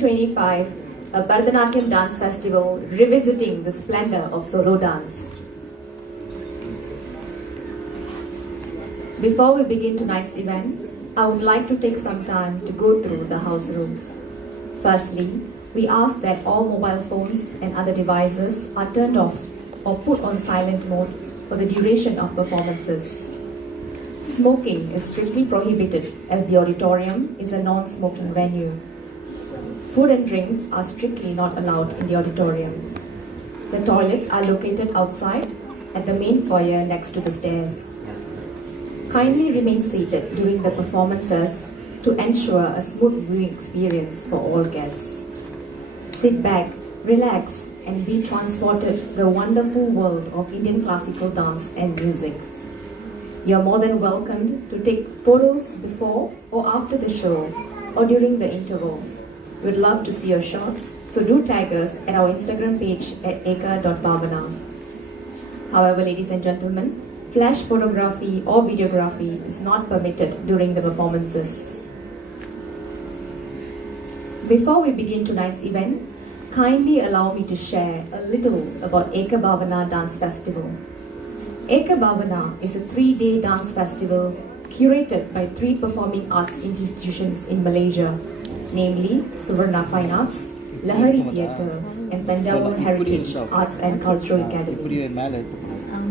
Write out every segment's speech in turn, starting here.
2025, a Bharatanatyam dance festival revisiting the splendor of solo dance. Before we begin tonight's event, I would like to take some time to go through the house rules. Firstly, we ask that all mobile phones and other devices are turned off or put on silent mode for the duration of performances. Smoking is strictly prohibited as the auditorium is a non-smoking venue. Food and drinks are strictly not allowed in the auditorium. The toilets are located outside at the main foyer next to the stairs. Kindly remain seated during the performances to ensure a smooth viewing experience for all guests. Sit back, relax, and be transported to the wonderful world of Indian classical dance and music. You are more than welcome to take photos before or after the show or during the intervals. We'd love to see your shots, so do tag us at our Instagram page at eka.bhavana. However, ladies and gentlemen, flash photography or videography is not permitted during the performances. Before we begin tonight's event, kindly allow me to share a little about Eka Bhavana Dance Festival. Eka Bhavana is a 3-day dance festival curated by 3 performing arts institutions in Malaysia, namely Suvarna Fine Arts, Lahari Theatre, and Thanjavur Heritage Arts and Cultural Academy.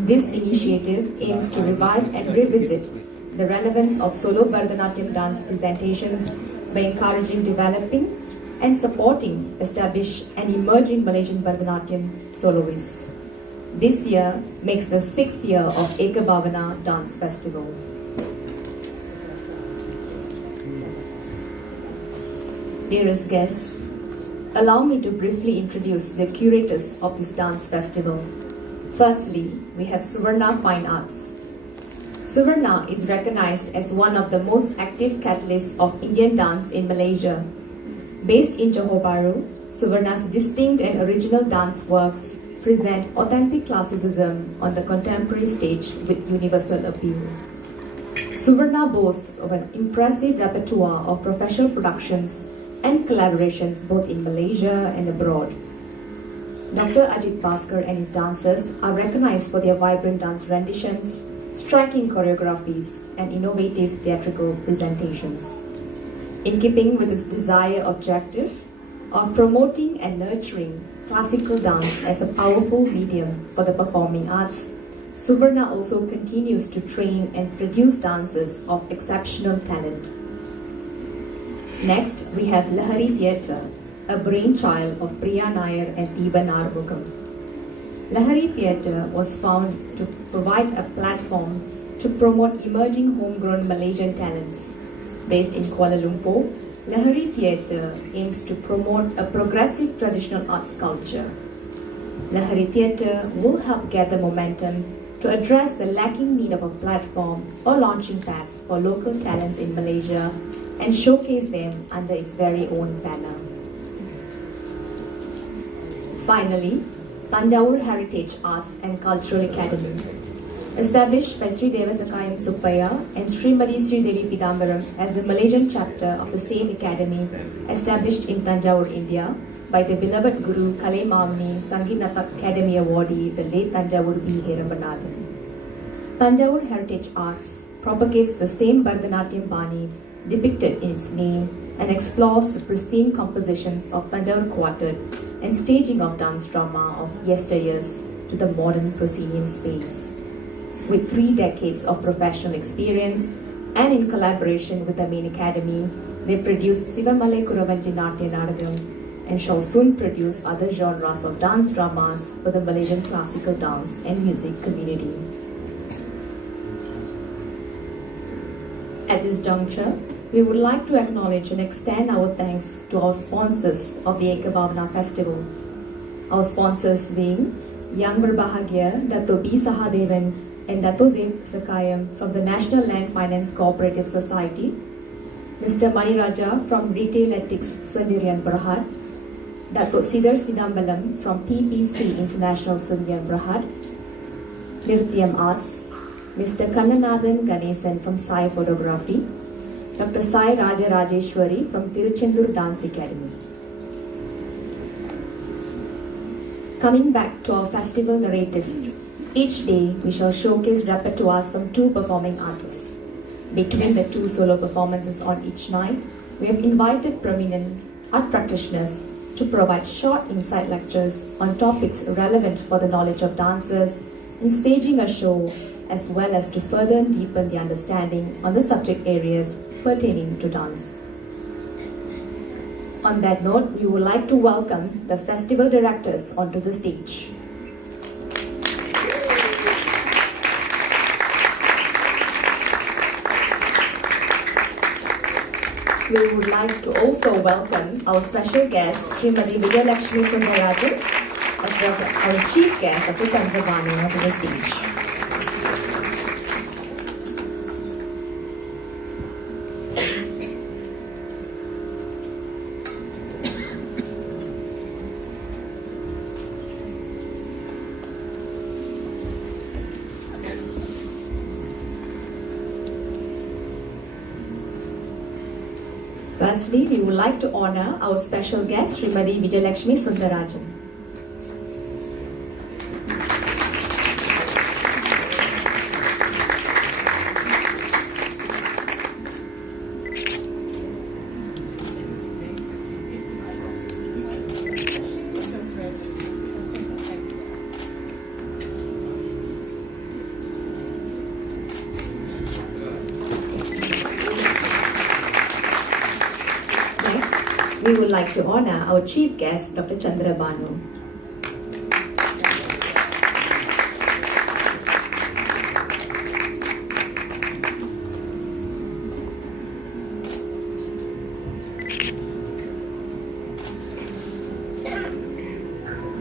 This initiative aims to revive and revisit the relevance of solo Bharatanatyam dance presentations by encouraging developing and supporting established and emerging Malaysian Bharatanatyam soloists. This year makes the 6th year of Eka Bhavana Dance Festival. Dearest guests, allow me to briefly introduce the curators of this dance festival. Firstly, we have Suvarna Fine Arts. Suvarna is recognized as one of the most active catalysts of Indian dance in Malaysia. Based in Johor Bahru, Suvarna's distinct and original dance works present authentic classicism on the contemporary stage with universal appeal. Suvarna boasts of an impressive repertoire of professional productions and collaborations both in Malaysia and abroad. Dr. Ajit Bhaskar and his dancers are recognized for their vibrant dance renditions, striking choreographies, and innovative theatrical presentations. In keeping with its desired objective of promoting and nurturing classical dance as a powerful medium for the performing arts, Suvarna also continues to train and produce dancers of exceptional talent. Next, we have Lahari Theatre, a brainchild of Priya Nair and Deeban Armugam. Lahari Theatre was found to provide a platform to promote emerging homegrown Malaysian talents. Based in Kuala Lumpur, Lahari Theatre aims to promote a progressive traditional arts culture. Lahari Theatre will help gather momentum to address the lacking need of a platform or launching pads for local talents in Malaysia and showcase them under its very own banner. Finally, Thanjavur Heritage Arts and Cultural Academy. Established by Sri Devasakayam Suppaya and Srimati Sri Devi Pidambaram as the Malaysian chapter of the same academy, established in Thanjavur, India, by the beloved Guru Kalai Mamni Sangeet Natak Academy awardee, the late Thanjavur B. Heramanathan. Thanjavur Heritage Arts propagates the same Bharatanatyam Bani depicted in its name and explores the pristine compositions of Thanjavur Quartet and staging of dance drama of yesteryears to the modern proscenium space. With 3 decades of professional experience and in collaboration with the main academy, they produce Sivamalai Kuravanji Natya Nadagam and shall soon produce other genres of dance dramas for the Malaysian classical dance and music community. At this juncture, we would like to acknowledge and extend our thanks to our sponsors of the Eka Bhavana Festival. Our sponsors being Yang Berbahagia Dato B. Sahadevan and Dato Z. Sakayam from the National Land Finance Cooperative Society, Mr. Mani Raja from Retail Ethics Sendirian Berhad, Dato Sidar Sidambalam from PPC International Sendirian Berhad, Nirtyam Arts, Mr. Kannanathan Ganesan from Sai Photography, Dr. Sai Raja Rajeshwari from Tiruchendur Dance Academy. Coming back to our festival narrative, each day we shall showcase repertoires from 2 performing artists. Between the 2 solo performances on each night, we have invited prominent art practitioners to provide short insight lectures on topics relevant for the knowledge of dancers in staging a show, as well as to further deepen the understanding on the subject areas pertaining to dance. On that note, we would like to welcome the festival directors onto the stage. We would like to also welcome our special guest, Srimati Vijay Laxmi Sundarajan, as well as our chief guest, Dr. Thanjavur, onto the stage. Firstly, we would like to honor our special guest, Srimati Vijay Laxmi Sundarajan. We would like to honor our chief guest, Dr. Chandra Banu.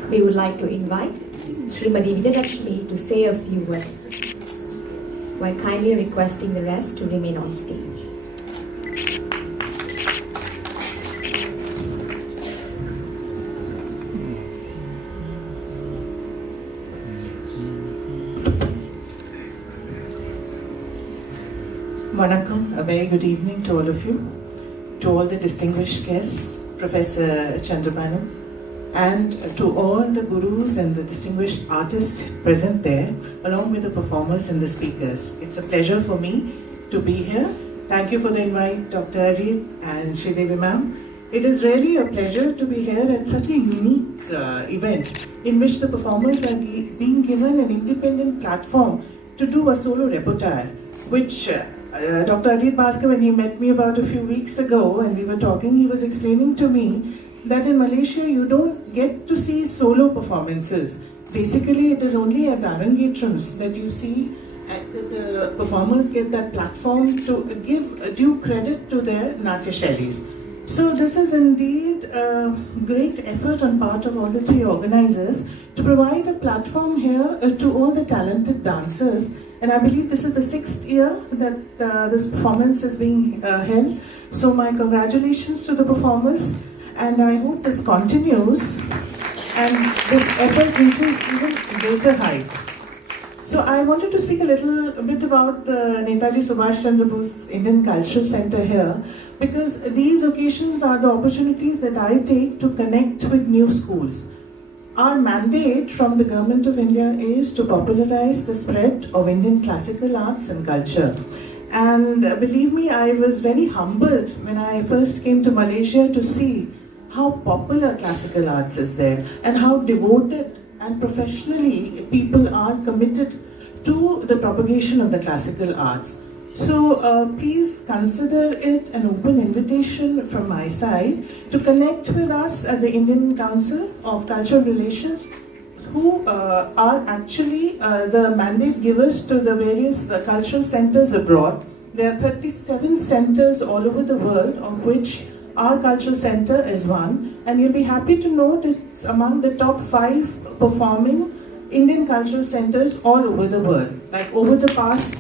We would like to invite Srimati Vijay Laxmi to say a few words, while kindly requesting the rest to remain on stage. Vanakkam, a very good evening to all of you, to all the distinguished guests, Professor Chandrabanu, and to all the gurus and the distinguished artists present there, along with the performers and the speakers. It's a pleasure for me to be here. Thank you for the invite, Dr. Ajit and Sridevi ma'am. It is really a pleasure to be here at such a unique event in which the performers are being given an independent platform to do a solo repertoire, which Dr. Ajit Bhaskar, when he met me about a few weeks ago and we were talking, he was explaining to me that in Malaysia you don't get to see solo performances. Basically, it is only at the Arangetrams that you see the performers get that platform to give due credit to their Natya Shailis. So this is indeed a great effort on part of all the 3 organizers to provide a platform here to all the talented dancers. And I believe this is the 6th year that this performance is being held. So my congratulations to the performers, and I hope this continues and this effort reaches even greater heights. So I wanted to speak a little bit about the Netaji Subhash Chandra Bose Indian Cultural Center here, because these occasions are the opportunities that I take to connect with new schools. Our mandate from the Government of India is to popularize the spread of Indian classical arts and culture. And believe me, I was very humbled when I first came to Malaysia to see how popular classical arts is there and how devoted and professionally people are committed to the propagation of the classical arts. So please consider it an open invitation from my side to connect with us at the Indian Council of Cultural Relations, who are actually the mandate givers to the various cultural centers abroad. There are 37 centers all over the world, of which our cultural center is one, and you'll be happy to note it's among the top 5 performing Indian cultural centers all over the world. Like over the past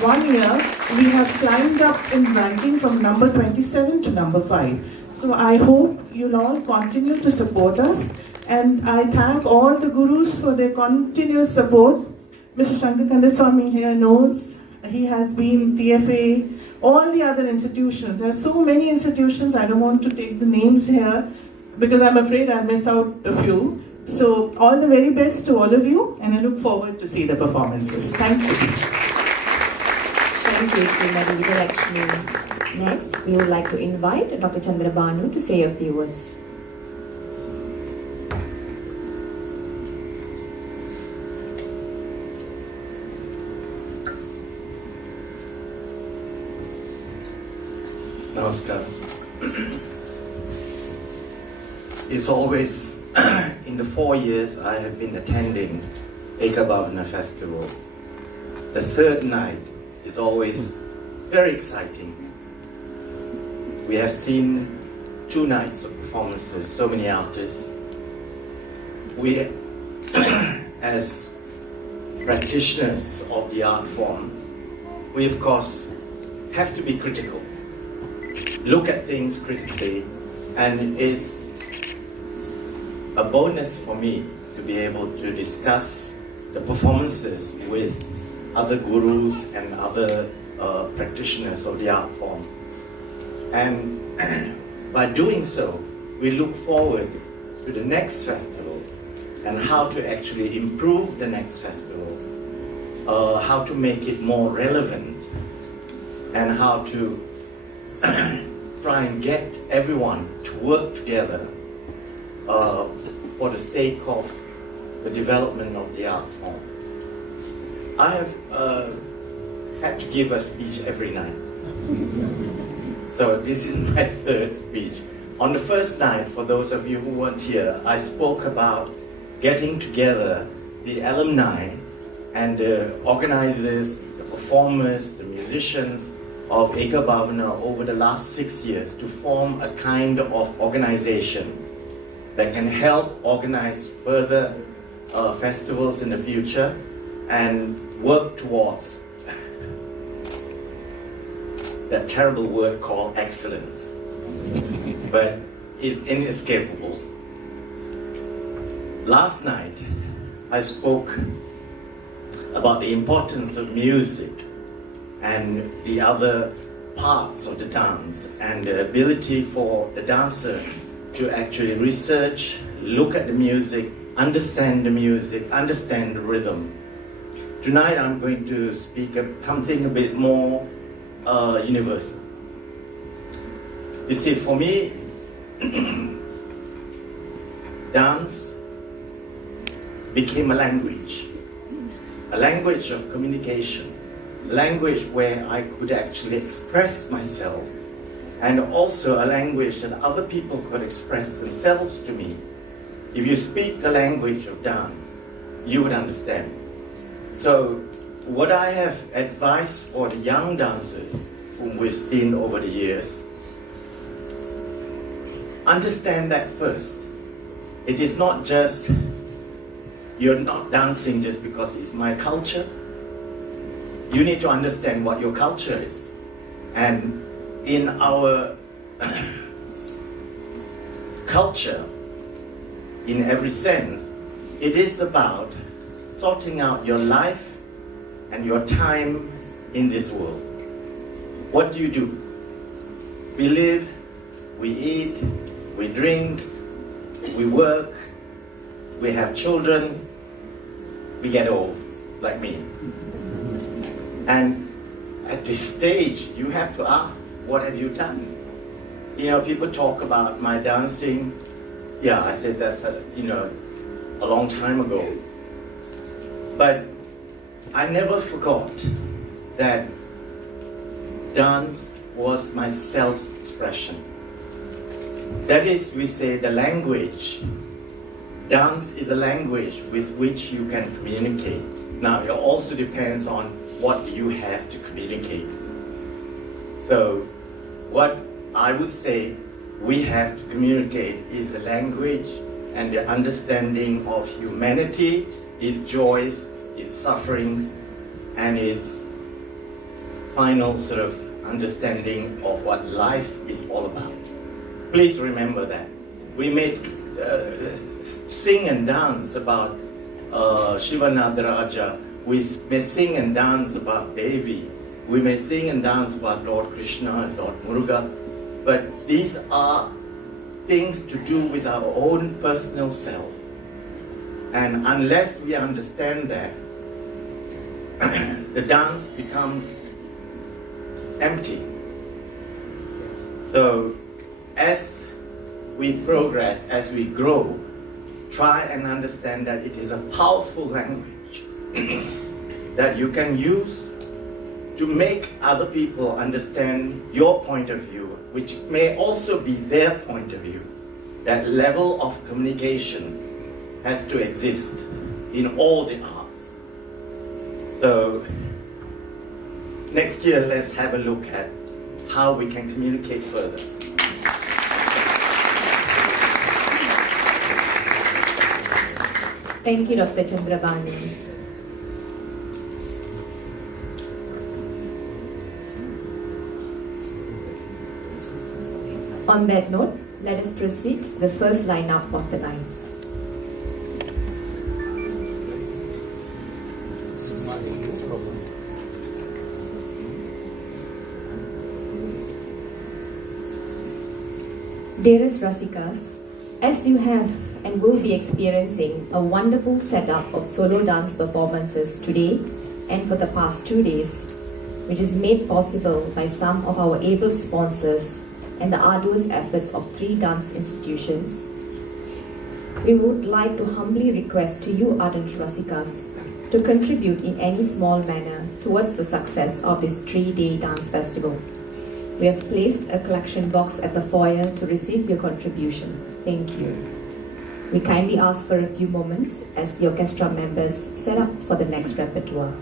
1 year, we have climbed up in ranking from number 27 to number 5. So I hope you'll all continue to support us, and I thank all the gurus for their continuous support. Mr. Shankar Kandaswamy here knows he has been TFA, all the other institutions. There are so many institutions, I don't want to take the names here because I'm afraid I'll miss out a few. So all the very best to all of you, and I look forward to see the performances. Thank you. Thank you, Srimati Eka Laxmi. Next, we would like to invite Dr. Chandrabanu to say a few words. Namaskar. It's always, in the 4 years I have been attending Eka Bhavana Festival, the third night is always very exciting. We have seen 2 nights of performances, so many artists. We, as practitioners of the art form, we of course have to be critical. Look at things critically, and it's a bonus for me to be able to discuss the performances with other gurus and other practitioners of the art form. And by doing so, we look forward to the next festival and how to actually improve the next festival, how to make it more relevant, and how to try and get everyone to work together for the sake of the development of the art form. I have had to give a speech every night. So this is my third speech. On the first night, for those of you who weren't here, I spoke about getting together the alumni and the organizers, the performers, the musicians of Eka Bhavana over the last 6 years to form a kind of organization that can help organize further festivals in the future and work towards that terrible word called excellence, but is inescapable. Last night, I spoke about the importance of music and the other parts of the dance and the ability for the dancer to actually research, look at the music, understand the music, understand the rhythm. Tonight I'm going to speak of something a bit more universal. You see, for me, dance became a language of communication, a language where I could actually express myself, and also a language that other people could express themselves to me. If you speak the language of dance, you would understand. So what I have advised for the young dancers whom we've seen over the years, understand that first. It is not just, you're not dancing just because it's my culture. You need to understand what your culture is. And in our culture, in every sense, it is about sorting out your life and your time in this world. What do? We live, we eat, we drink, we work, we have children, we get old, like me. And at this stage, you have to ask, what have you done? You know, people talk about my dancing. Yeah, I said that's a long time ago. But I never forgot that dance was my self-expression. That is, we say, the language. Dance is a language with which you can communicate. Now, it also depends on what you have to communicate. So, what I would say we have to communicate is the language and the understanding of humanity, its joys, its sufferings, and its final sort of understanding of what life is all about. Please remember that. We may sing and dance about Shiva Nadaraja. We may sing and dance about Devi. We may sing and dance about Lord Krishna and Lord Muruga. But these are things to do with our own personal self. And unless we understand that, the dance becomes empty. So as we progress, as we grow, try and understand that it is a powerful language that you can use to make other people understand your point of view, which may also be their point of view. That level of communication has to exist in all the arts. So next year, let's have a look at how we can communicate further. Thank you, Dr. Chandrabani. On that note, let us proceed to the first lineup of the night. Dearest Rasikas, as you have and will be experiencing a wonderful setup of solo dance performances today and for the past 2 days, which is made possible by some of our able sponsors and the arduous efforts of 3 dance institutions, we would like to humbly request to you ardent Rasikas to contribute in any small manner towards the success of this 3-day dance festival. We have placed a collection box at the foyer to receive your contribution. Thank you. We kindly ask for a few moments as the orchestra members set up for the next repertoire.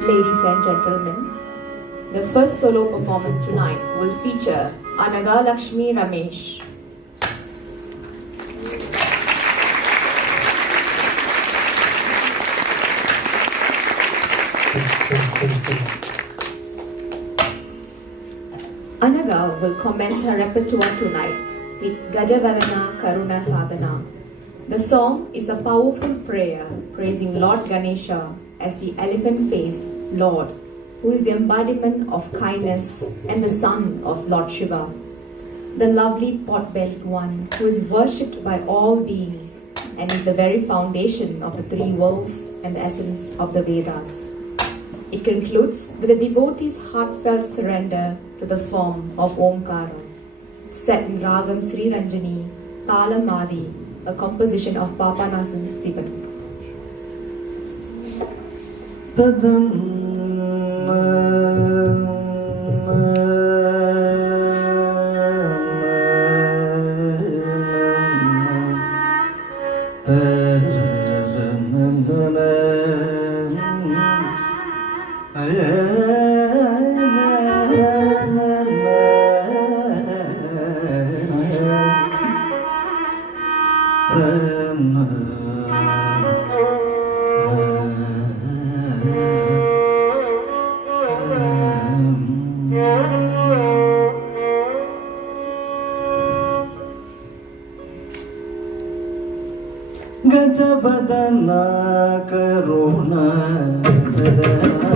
Ladies and gentlemen, the first solo performance tonight will feature Anagha Laxmi Ramesh. Anagha will commence her repertoire tonight with Gajavadana Karuna Sadhana. The song is a powerful prayer praising Lord Ganesha as the elephant-faced Lord, who is the embodiment of kindness and the son of Lord Shiva, the lovely pot-bellied one who is worshipped by all beings and is the very foundation of the 3 worlds and the essence of the Vedas. It concludes with a devotee's heartfelt surrender to the form of Omkara, set in Ragam Sri Ranjani, Talam Adi, a composition of Papanasan Sivan. Gajavadana Karuna Sadhana,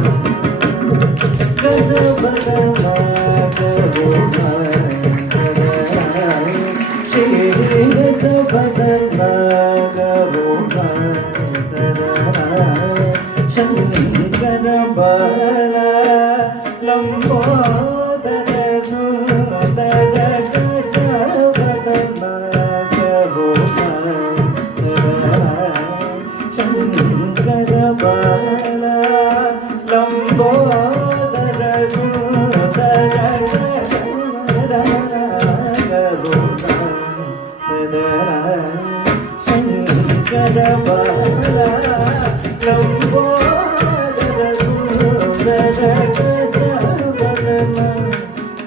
Gajavadana Karuna Sadhana, Shri Gajavadana Karuna Sadhana, Shankara Bala Lumpur Sundara Gajavadana.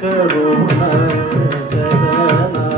Karuna Sadana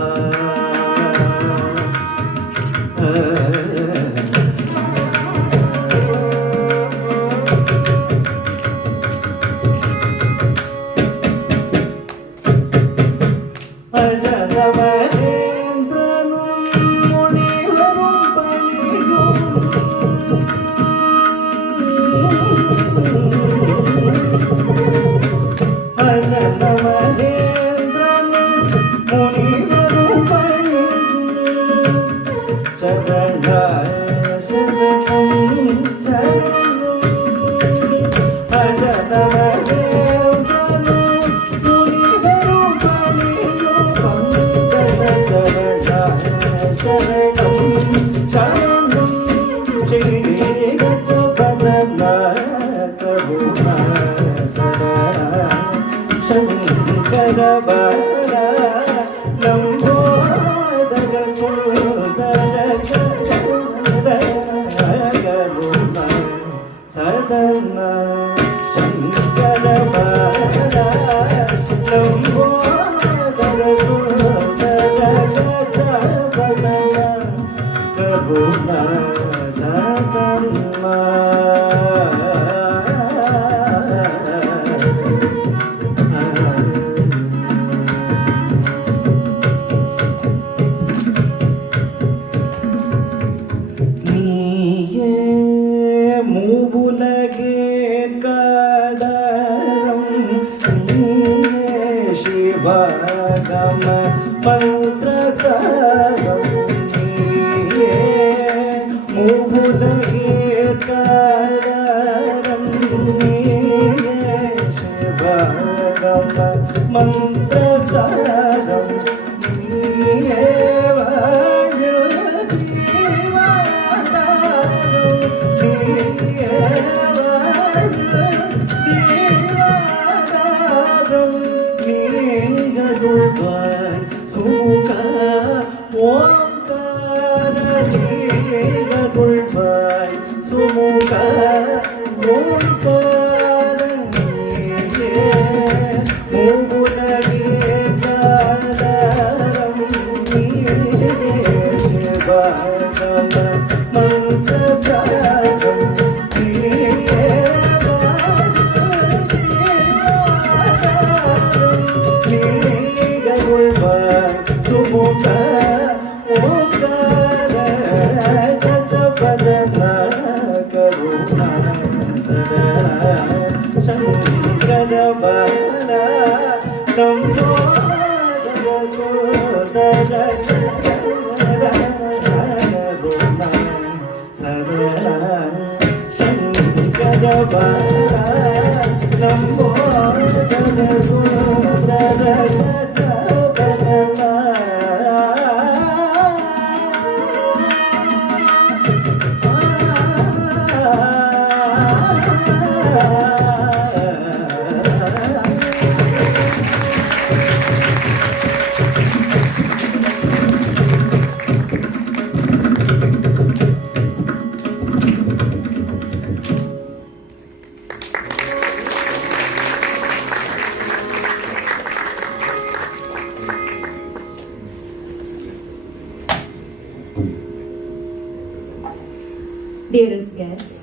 Dearest guests,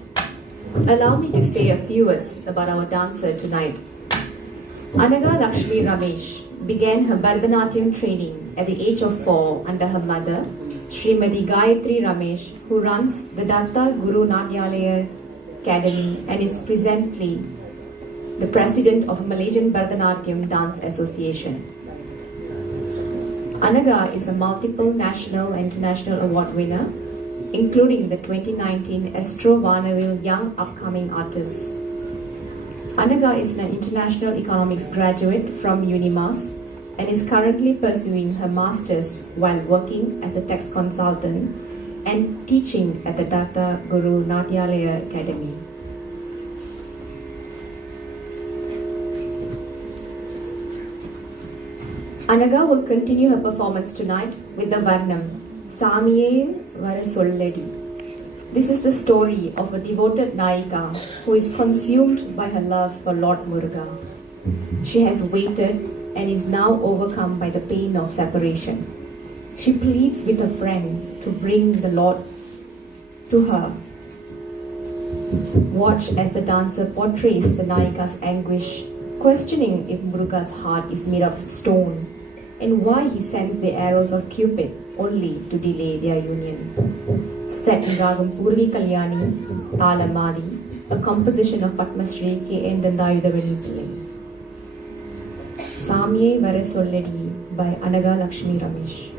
allow me to say a few words about our dancer tonight. Anagha Laxmi Ramesh began her Bharatanatyam training at the age of 4 under her mother, Srimati Gayatri Ramesh, who runs the Datta Guru Natyalaya Academy and is presently the president of Malaysian Bharatanatyam Dance Association. Anagha is a multiple national and international award winner, including the 2019 Astro Varnaville Young Upcoming Artist. Anagha is an international economics graduate from UNIMAS and is currently pursuing her master's while working as a tax consultant and teaching at the Datta Guru Natyalaya Academy. Anagha will continue her performance tonight with the Varnam, Samiye Vara Solladi. This is the story of a devoted Nayika who is consumed by her love for Lord Muruga. She has waited and is now overcome by the pain of separation. She pleads with a friend to bring the Lord to her. Watch as the dancer portrays the Nayika's anguish, questioning if Muruga's heart is made of stone and why he sends the arrows of Cupid only to delay their union. Set in Ragam Purvi Kalyani, Talamadi, a composition of Padma Shri K. N. Dandayudhavani Pillai. Samye Vara Solladi by Anagha Laxmi Ramesh.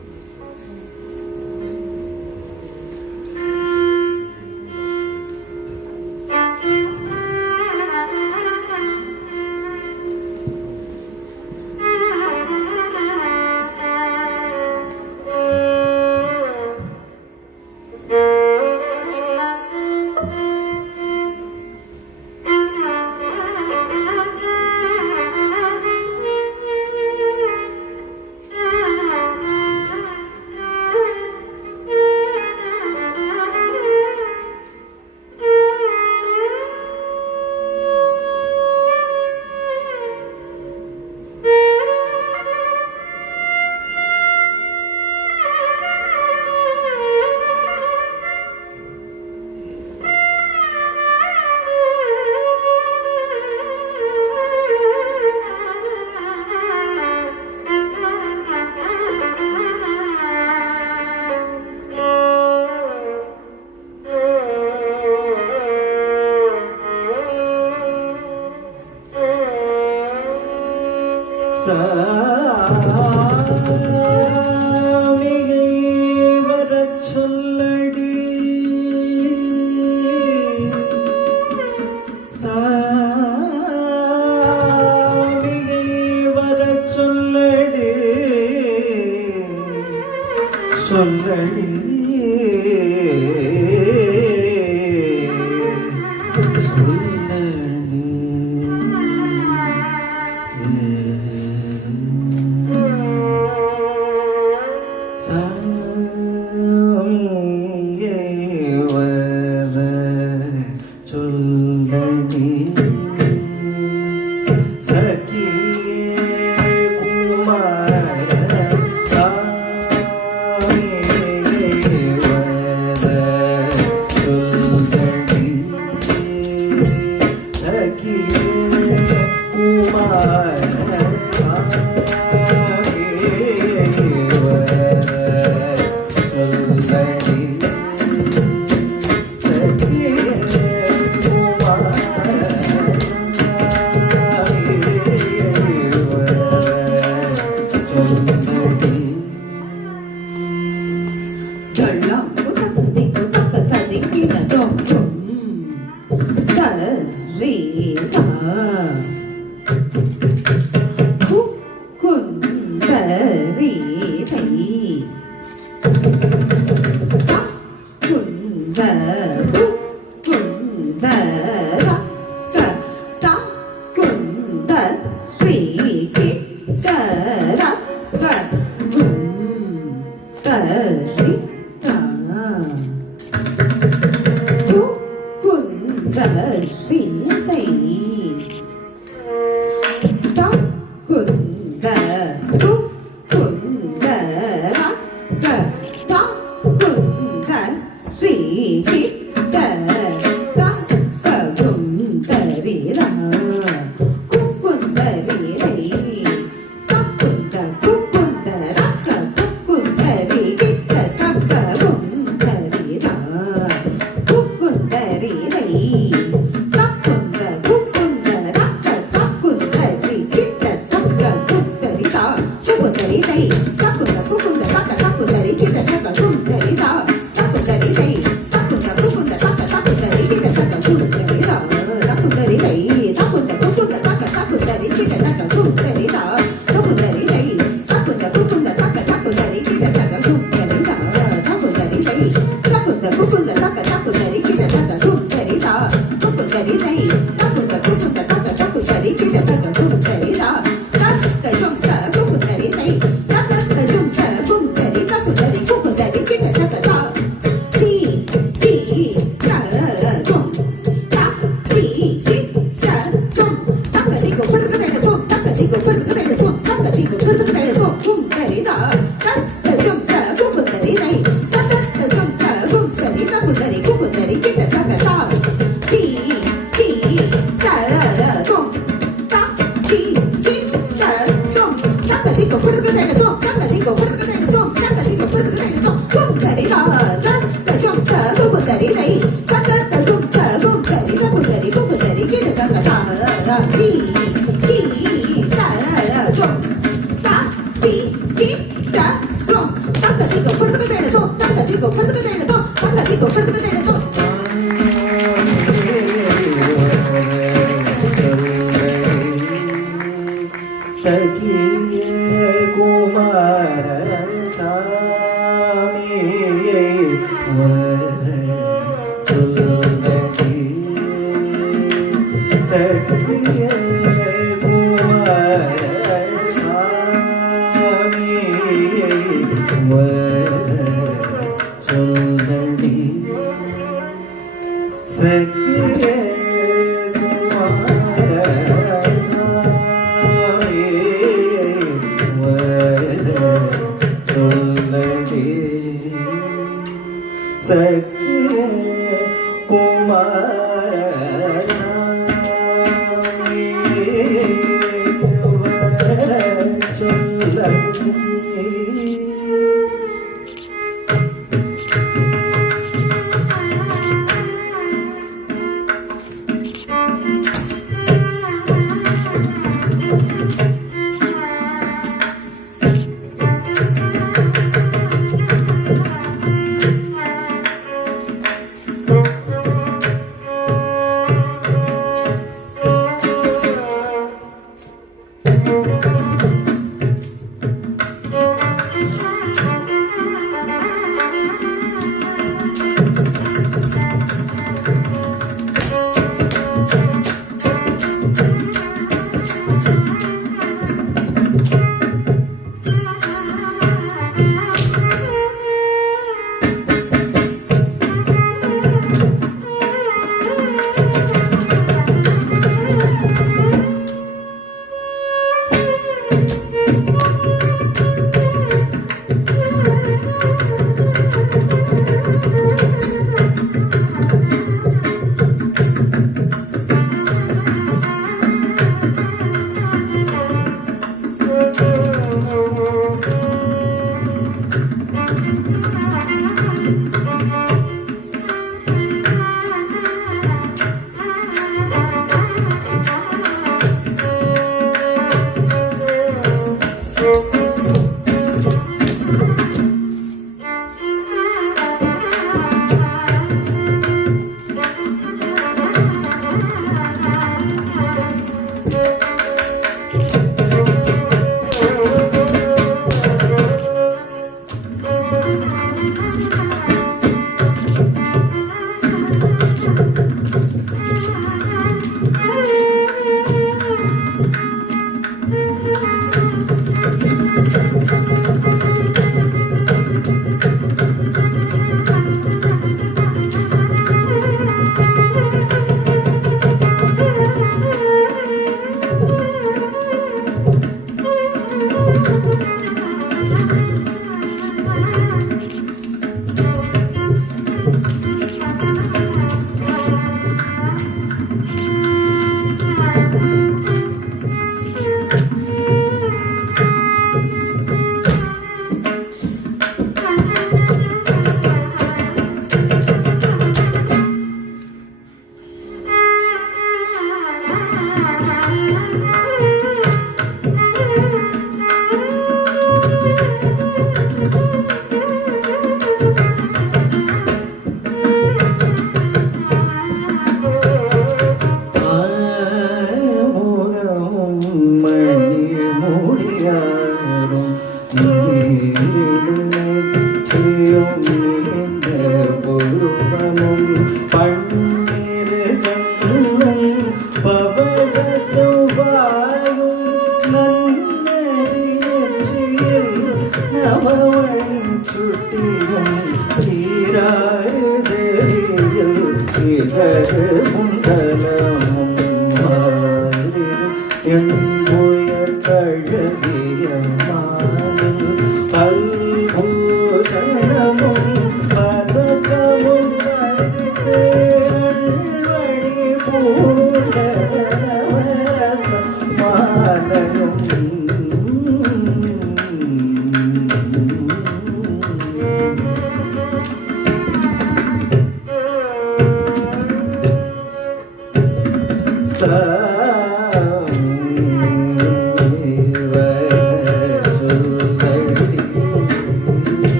என் உயர் கழகியம்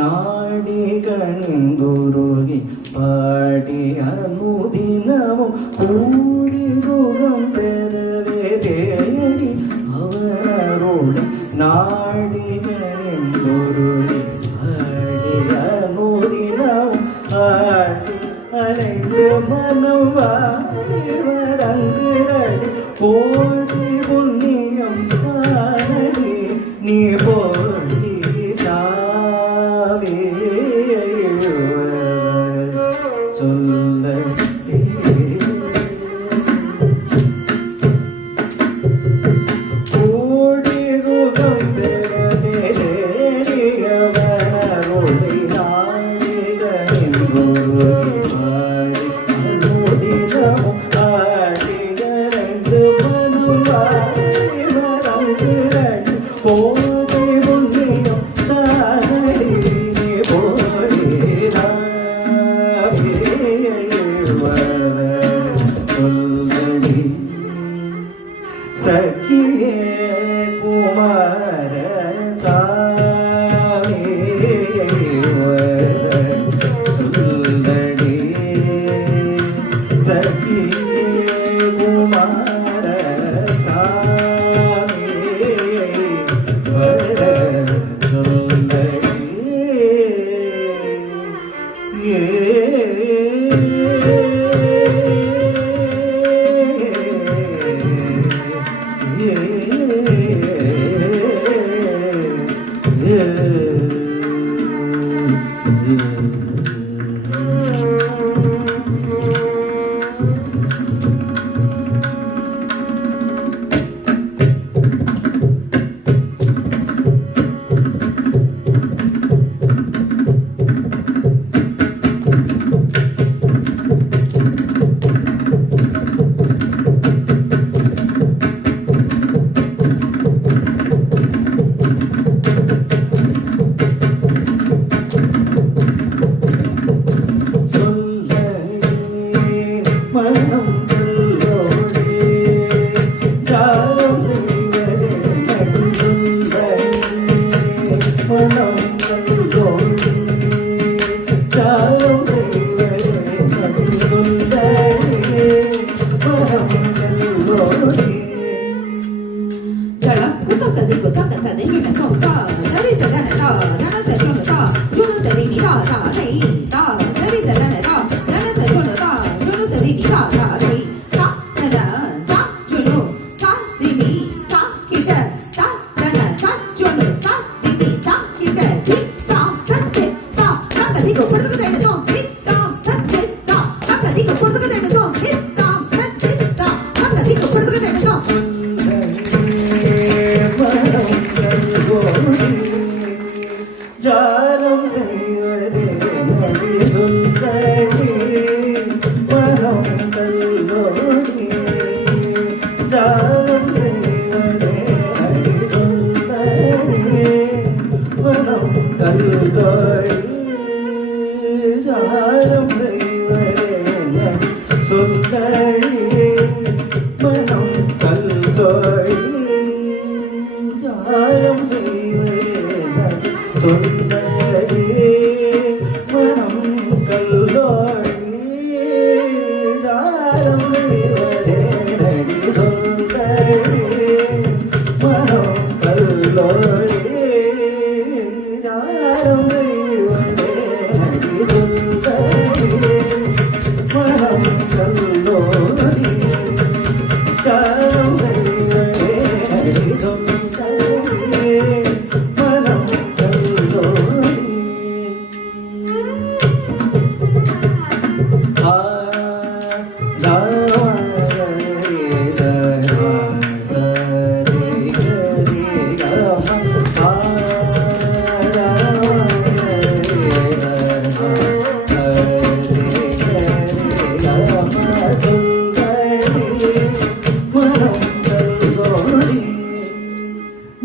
நாடி கணிந்துருகி பாடி அனுதினமும் கூடி சுகம் பெறவே தேடி அவரோடு நாடி கணிந்துருகி பாடி அனுதினமும் ஆடி அலைந்து மனம் வாடி வரங்குடடி போடி புண்ணியம் தானடி நீ போடி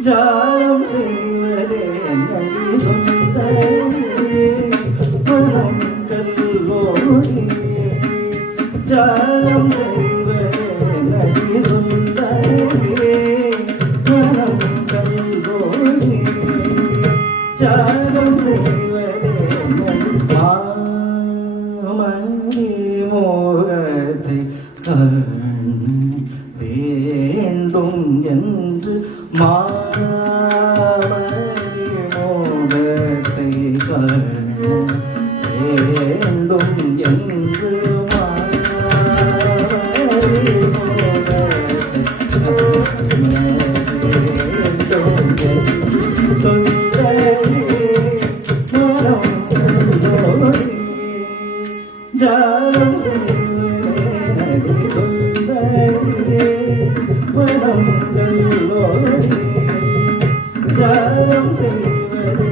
ஜாலம் செய்வதே நடி சுந்தரி மனம் கல்லோடி ஜாலம் செய்வதே நடி சுந்தரி மனம் கல்லோடி ஜாலம் செய்வதே நடி மாமணி மோகத்தை வேண்டும் என்று மாமணி மோகத்தை வேண்டும் என்று மாமணி மோகத்தை சுந்தரி மனம் கல்லோடி ஜாலம் செய்வதே சுந்தரி மனம் கல்லோடி ஜாலம் செய்வதே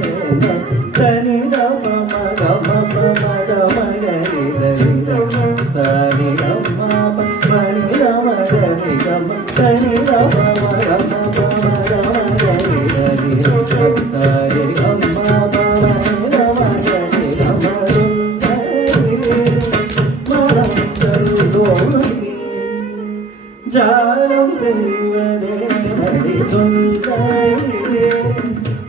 தனி ரம மக மம மட மகரி சரி ரம மணி ரம கரி ரம தனி ரம மக மம மட மகரி சரி ரம மணி ரம கரி ரம மனம் கல்லோடி ஜாலம் செய்வதே நடி சுந்தரி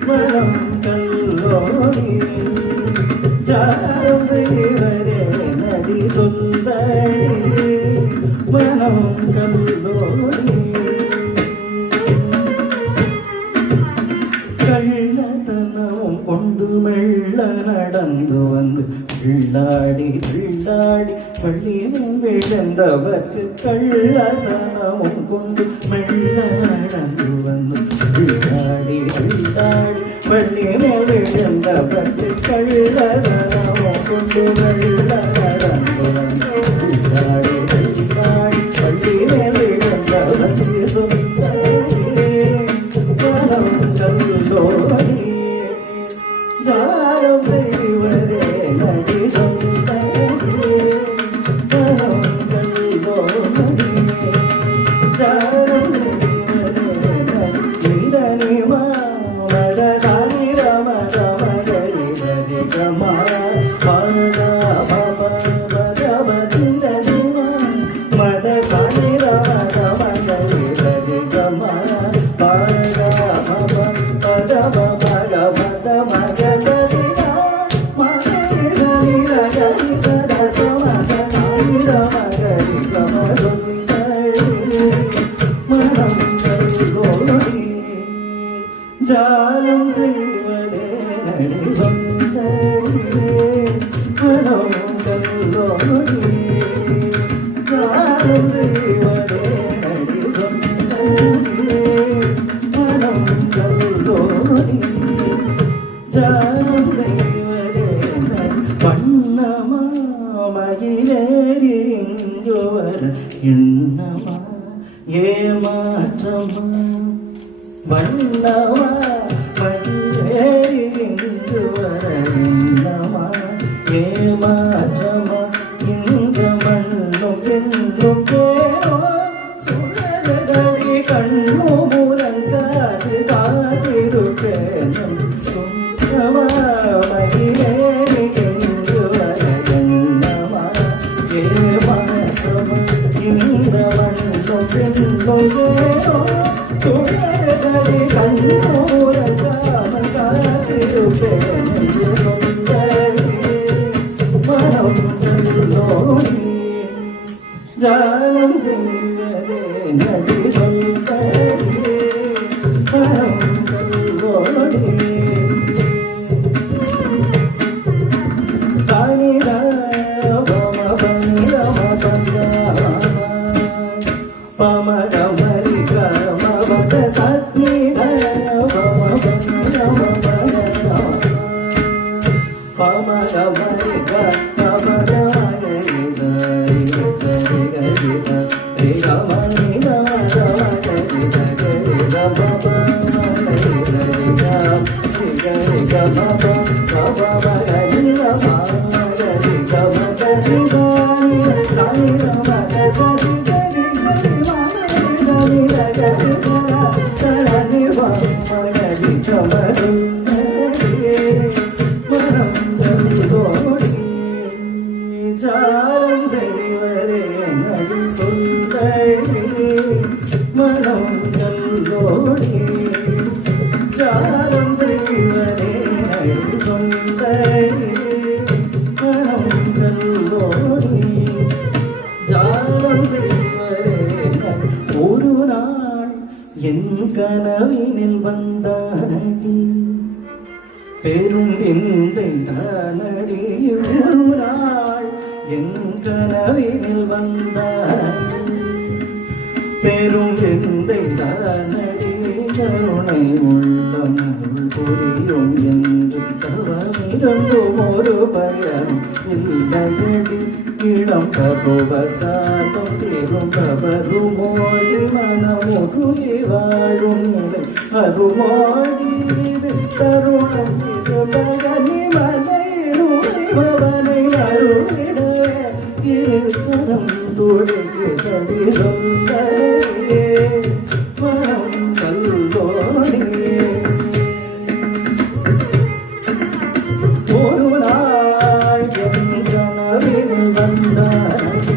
மனம் கல்லோடி ஜாலம் செய்வதே நடி சுந்தரி மனம் கல்லோடி கள்ளத்தனமும் கொண்டு மெல்ல நடந்து வந்து பிள்ளாடி பிள்ளாடி பள்ளியில் விழுந்தவர்க்கு கள்ளத்தனமும் கொண்டு மெல்ல நடந்து வந்து பிள்ளாடி பிள்ளாடி பள்ளியில் விழுந்தவர்க்கு கள்ளத்தனமும் கொண்டு மெல்ல நடந்து வந்து பிள்ளாடி பிள்ளாடி பள்ளியில் விழுந்தவர்க்கு சுந்தரி மனம் கல்லோடி ஜாலம் செய்வதே நடி சுந்தரி மனம் கல்லோடி ஜாலம் செய்வதே நடி மத சாரி ரம ரம கரி கரி கமா மத பப பத பதி மத சாரி ரம ரம கரி கரி கமா பத பத பத மத மத ஜாலம் செய்வதே நடி சுந்தரி மனம் கல்லோடி ஜாலம் செய்வதே நடி சுந்தரி மனம் கல்லோடி ஜாலம் செய்வதே நடி வண்ணமா மயிலேறி இங்கு வர எண்ணமா ஏமாற்றமா வண்ணமா மயிலேறி இங்கு வர எண்ணமா ஏமாற்றமா இந்த மண்ணும் என்னும் பேரோ சுழலடி கண்ணு முழங்காது காத்திருப்பேன் சுத்தமா மயிலேறி இங்கு வர எண்ணமா ஏமாற்றமா இந்த மண்ணும் என்னும் பேரோ சுழலடி கண்ணு முழங்காது காத்திருப்பேன் சுந்தரி மனம் கல்லோடி ஜாலம் செய்வதே நடி சுந்தரி மனம் கல்லோடி சாணி ரம பனி ரம பம ரமரி ரம பத சத்னி ரம பனி ரம பம ரமரி ரம ரமரி சரி கரி சரி ரமணி ரம ரம கரி சரி ரம பமரி சரி கரி ரம பம கரி ரம கரி ரம கரி சாணி ரம கரி கரி கரி மம கரி கரி கரி கரி வாயடி கமருந்தடியே மனம் தந்தோடி ஜாலம் செய்வதே நடி சொல்லடி மனம் தந்தோடி ஜாலம் செய்வதே நடி சொல்லடி மனம் தந்தோடி ஜாலம் செய்வதே நடி ஒரு நாள் என் கனவினில் வந்தானடி பெரும் விந்தை தானடி ஒரு நாள் என் கனவினில் வந்தானடி பெரும் விந்தை தானடி கருணை உள்ளம் புரியும் என்று தவமிருந்தும் ஒரு பயம் இல்லையடி இளம் பருவத்தாலும் பெரும் கவருமோடி மனமுருகி வாழும் நிலை அருமோடி கருணம் திருபகனி மலை பவனை அருளிடவே இருக்கரம் துடிக்கு சடி சொந்தே மனம் கல்லோடியே ஒரு நாள் என் கனவில் வந்தானடி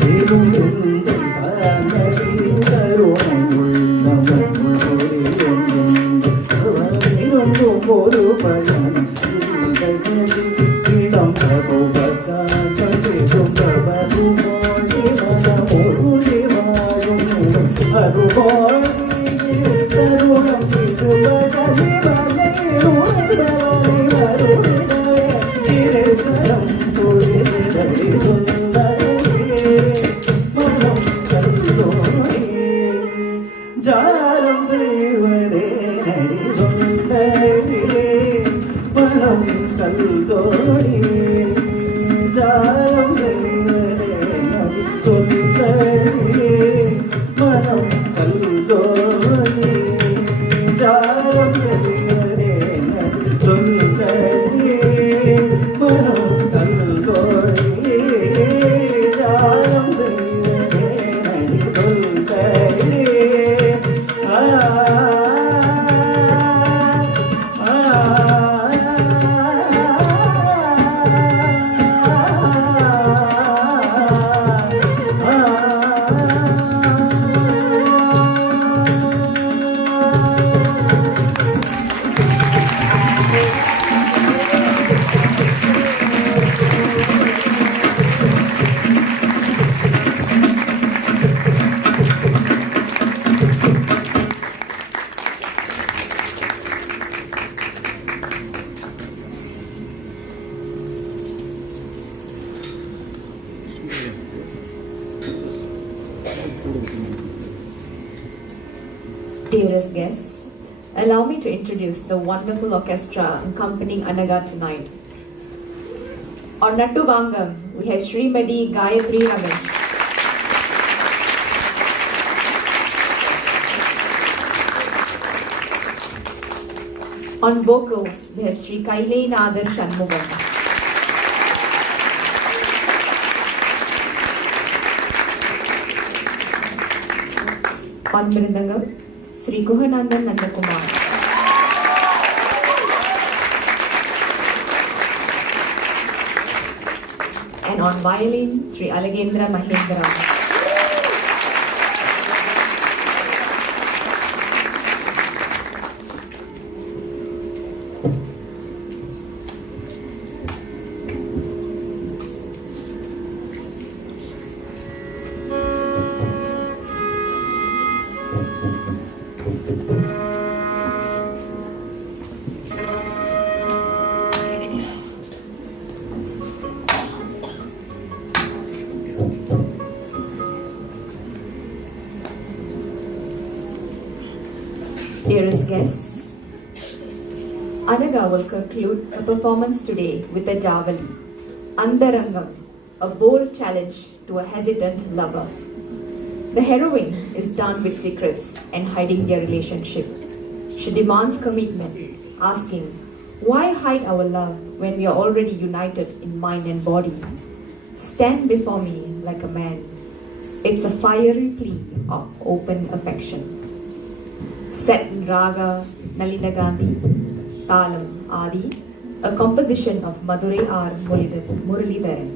பெரும் விந்தை தானடி கருணை உள்ளம் புரியும் என்று தவமிருந்தும் ஒரு பயன் இல்லையடி இளம் பருவத்தால் பெரும் கவருமோடி மனமுருகி வாழும் நிலம் அருமோடி கருணம் திருபகனி மலை உணர்ந்தவனை அருளிடவே இருக்கரம் துடிதடி சுந்தரியே மனம் கல்லோடியே ஜாலம் செய்வதே நடி சுந்தரியே மனம் கல்லோடியே ஜாலம் செய்வதே நடி சுந்தரியே மனம் கல்லோடியே ஜாலம் செய்வதே நடி சுந்தரியே மனம் கல்லோடியே ஜாலம் செய்வதே நடி சுந்தரியே Dearest guests, allow me to introduce the wonderful orchestra accompanying Anagha tonight. On Nattu Bangam, we have Srimadi Gayatri Ramesh. On vocals, we have Sri Kaile Nadar Shanmugam. On Mridangam, Sri Guhanandan Nandakumar. And on violin, Sri Alagendra Mahendra. Dearest guests, Anagha will conclude her performance today with a javali, Andarangam, a bold challenge to a hesitant lover. The heroine is done with secrets and hiding their relationship. She demands commitment, asking, why hide our love when we are already united in mind and body? Stand before me like a man. It's a fiery plea of open affection. set in Raga Nalina Gandhi, Talam Adi, a composition of Madurai R. Muralidharan.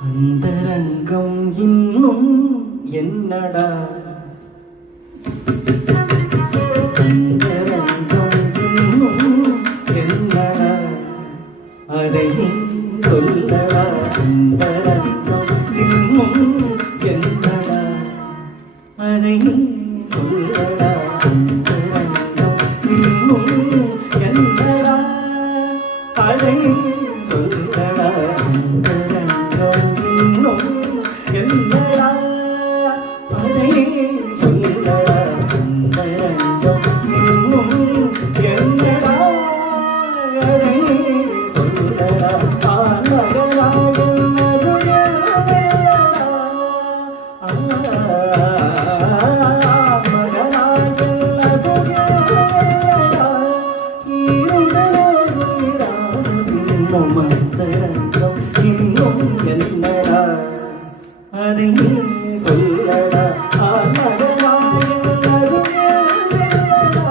அந்தரங்கம் இன்னும் என்னடா அந்தரங்கம் இன்னும் என்னடா அதை சொல்லடா அந்தரங்கம் இன்னும் என்னடா அதை சொல்லடா அந்தரங்கம் இன்னும் என்னடா அதை சொல்லடா இன்னும் என்னடா அதை சொல்லடா அந்தரங்கம் இன்னும் என்னடா அதை சொல்லடா ஆனகனாயும் மதுரவேலடா மகனாயும் மதுரவேலடா இருடலோரான பின்னும் அந்தரங்கம் இன்னும் என்னடா அதை சொல்லடா மகனாயும் மதுரவேலடா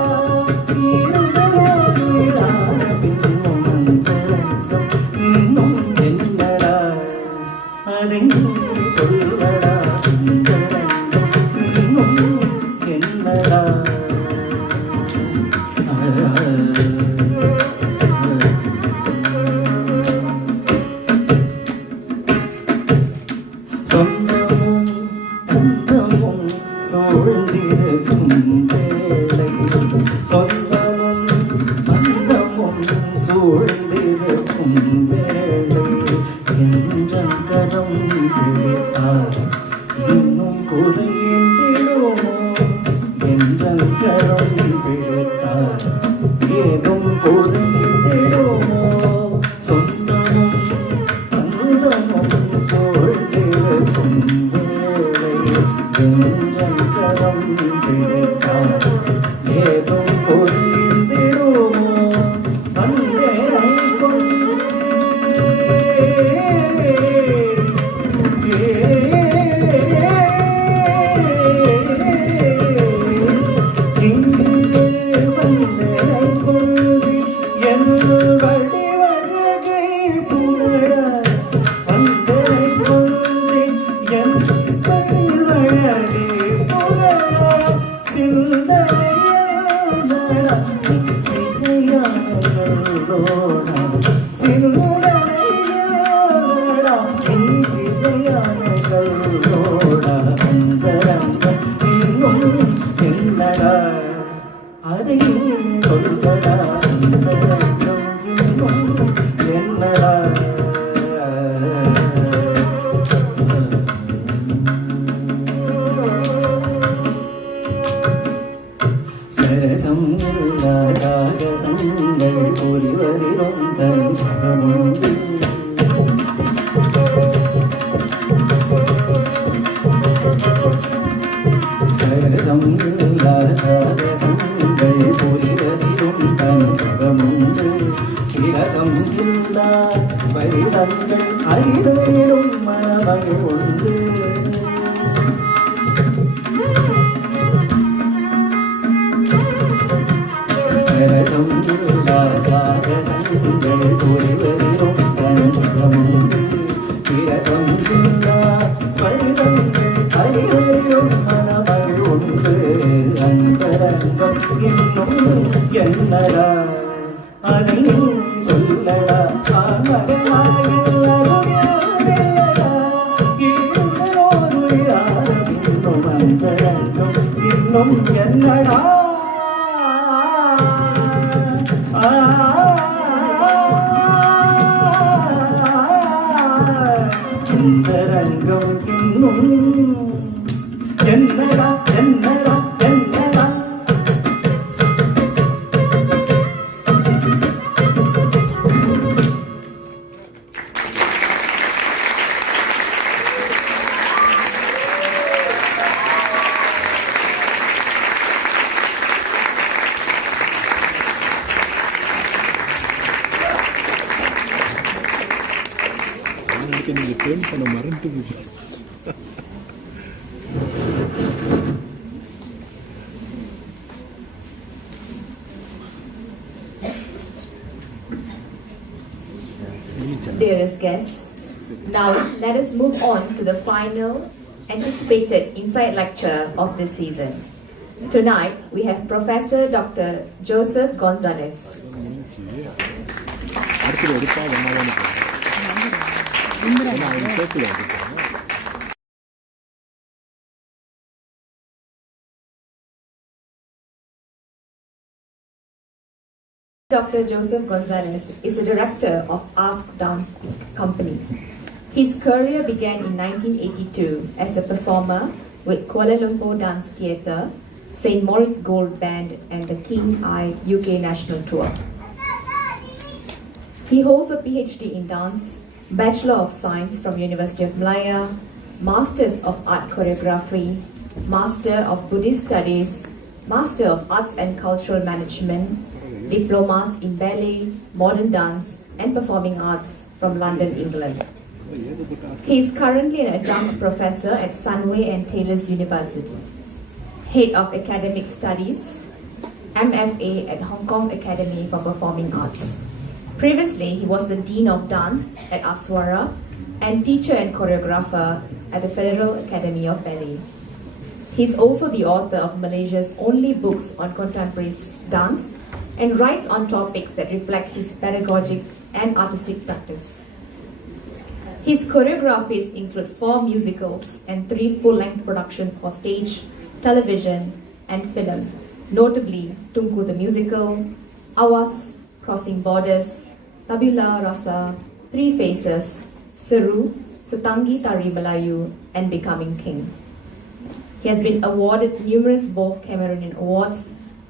இருடலோரான பின்னும் அந்தரங்கம் இன்னும் என்னடா அதை சொல்லடா அந்தரங்கம் இன்னும் என்னடா சொந்தமும் பந்தமும் சூழ்ந்திருக்கும் வேளை சொந்தமும் பந்தமும் சூழ்ந்திருக்கும் வேளை என்றும் கரம் பிடித்தார் இன்னும் குறைந்திடுமோ என்றும் கரம் பிடித்தார் ஏதும் குறைந்திடுமோ சொந்தமும் பந்தமும் சூழ்ந்திருக்கும் வேளை என்றும் கரம் பிடித்தார் ஏதும் குறைந்திடுமோ வந்தேனை அதை சொல்லடா அந்தரங்கம் இன்னும் என்னடா சரசம் சாகசங்கள் ஒருவரிலும் தனி சகமுண்டு சரசம் சாகசங்கள் ஒருவரிலும் தனி சகமுண்டு சிரசம் இல்லா ஸ்பரிசங்கள் ஐதேரும் மனமகை உண்டு சரசம் இல்லா சாகசங்கள் ஒருவரிலும் தனி சகமுண்டு சிரசம் இல்லா ஸ்பரிசங்கள் ஐதேரும் மனமகை உண்டு அந்தர இன்னும் என்னடா அதை சொல்லடா இன்னும் என்னடா இந்த ரங்கம் இன்னும் என்னடா என்னடா என்னடா. நீங்க டேர்ன் பண்ண மறந்து Dearest guests, now let us move on to the final anticipated insight lecture of this season. Tonight we have Professor Dr. Joseph Gonsales. அடுத்தது எடுப்பா வந்தாலும் அவன் கேட்கல. Dr. Joseph Gonsales is the director of Ask Dance Company. His career began in 1982 as a performer with Kuala Lumpur Dance Theatre, St. Moritz Gold Band and the King Eye UK National Tour. He holds a PhD in dance, Bachelor of Science from University of Malaya, Masters of Art Choreography, Master of Buddhist Studies, Master of Arts and Cultural Management, diplomas in ballet, modern dance and performing arts from London, England. He is currently an adjunct professor at Sunway and Taylor's University, head of academic studies, MFA at Hong Kong Academy for Performing Arts. Previously, he was the Dean of Dance at Aswara and teacher and choreographer at the Federal Academy of Ballet. He is also the author of Malaysia's only books on contemporary dance and writes on topics that reflect his pedagogic and artistic practice. His choreographies include 4 musicals and 3 full-length productions for stage, television and film, notably Tunku the Musical, Awas, Crossing Borders, Tabula Rasa, 3 Faces, Seru, Setangi Tari Melayu and Becoming King. He has been awarded numerous Both Cameroonian awards,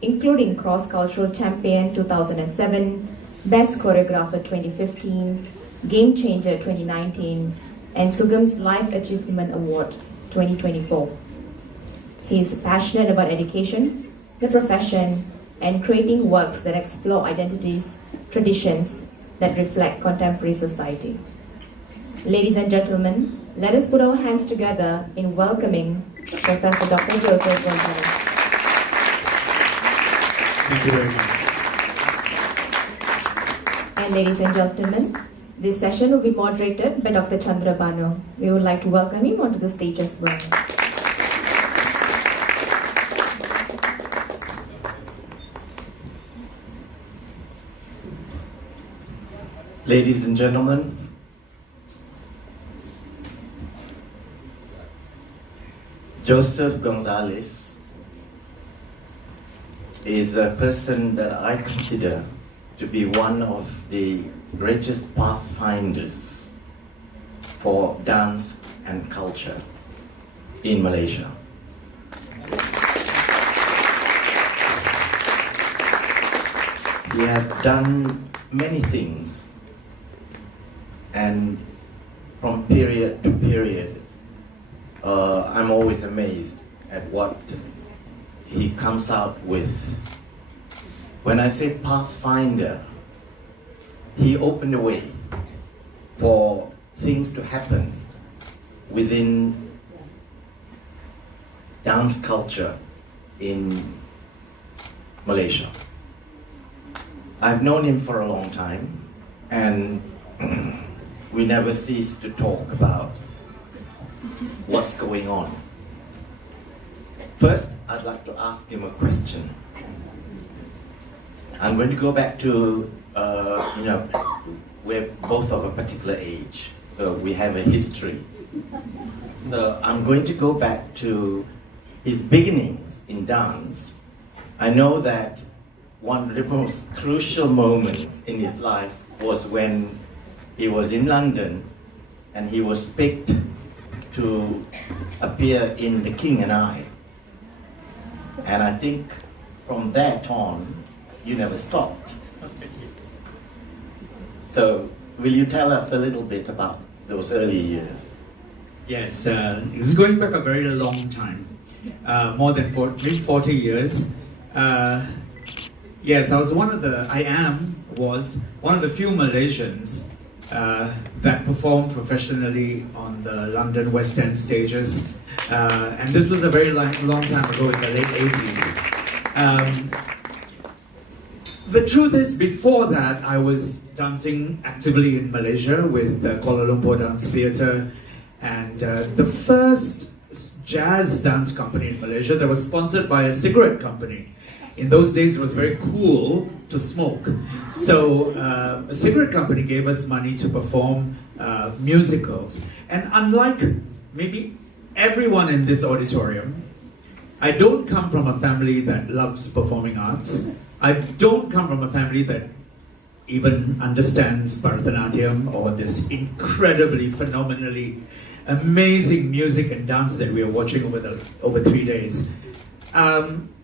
including Cross Cultural Champion 2007, Best Choreographer 2015, Game Changer 2019, and Sugam's Life Achievement Award 2024. He is passionate about education, the profession, and creating works that explore identities, traditions that reflect contemporary society. Ladies and gentlemen, let us put our hands together in welcoming Professor Dr. Joseph Gonsales. Thank you very much. And ladies and gentlemen, this session will be moderated by Dr. Chandra Banu. We would like to welcome him onto the stage as well. Ladies and gentlemen, Joseph Gonsales is a person that I consider to be one of the greatest pathfinders for dance and culture in Malaysia. He has done many things, and from period to period, I'm always amazed at what he comes out with. When I say pathfinder, he opened the way for things to happen within dance culture in Malaysia. I've known him for a long time, and we never cease to talk about what's going on. First, I'd like to ask him a question. I'm going to go back to, we're both of a particular age, so we have a history. So I'm going to go back to his beginnings in dance. I know that one of the most crucial moments in his life was when he was in London and he was picked to appear in The King and I. And I think from that on, you never stopped. So, will you tell us a little bit about those early years? Yes, this is going back a very long time, more than 40 years. Yes, I was one of the few Malaysians that performed professionally on the London West End stages. And this was a very long time ago, in the late 80s. The truth is, before that, I was dancing actively in Malaysia with Kuala Lumpur Dance Theatre, and the first jazz dance company in Malaysia that was sponsored by a cigarette company. In those days, it was very cool to smoke. So a cigarette company gave us money to perform musicals. And unlike maybe everyone in this auditorium, I don't come from a family that loves performing arts. I don't come from a family that even understands Bharatanatyam or this incredibly, phenomenally amazing music and dance that we are watching over 3 days.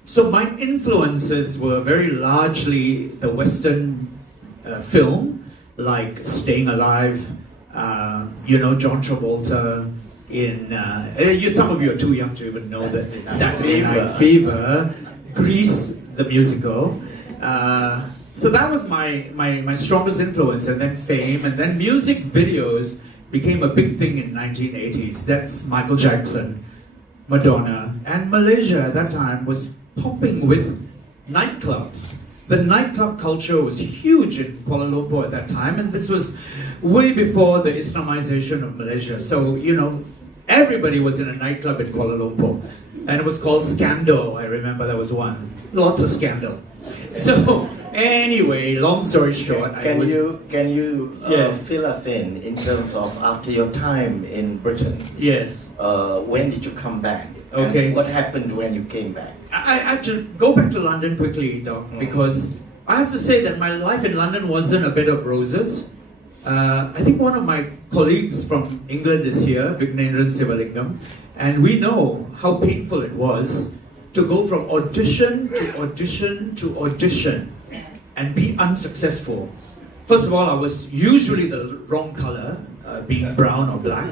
So my influences were very largely the Western film, like Staying Alive, John Travolta, some of you are too young to even know that Saturday Night Fever, Grease, the musical. So that was my strongest influence, and then fame, and then music videos became a big thing in 1980s. That's Michael Jackson, Madonna, and Malaysia at that time was popping with nightclubs. The nightclub culture was huge in Kuala Lumpur at that time, and this was way before the Islamization of Malaysia. So, everybody was in a nightclub in Kuala Lumpur, and it was called Scandal. I remember there was one. Lots of scandal. So, anyway, long story short, Can you Yes. fill us in terms of after your time in Britain? Yes. When did you come back? Okay. And what happened when you came back? I have to go back to London quickly, Doc, because I have to say that my life in London wasn't a bed of roses. I think one of my colleagues from England is here, Vignendran Sivalingam, and we know how painful it was to go from audition to audition to audition and be unsuccessly. First of all, I was usually the wrong color, being brown or black.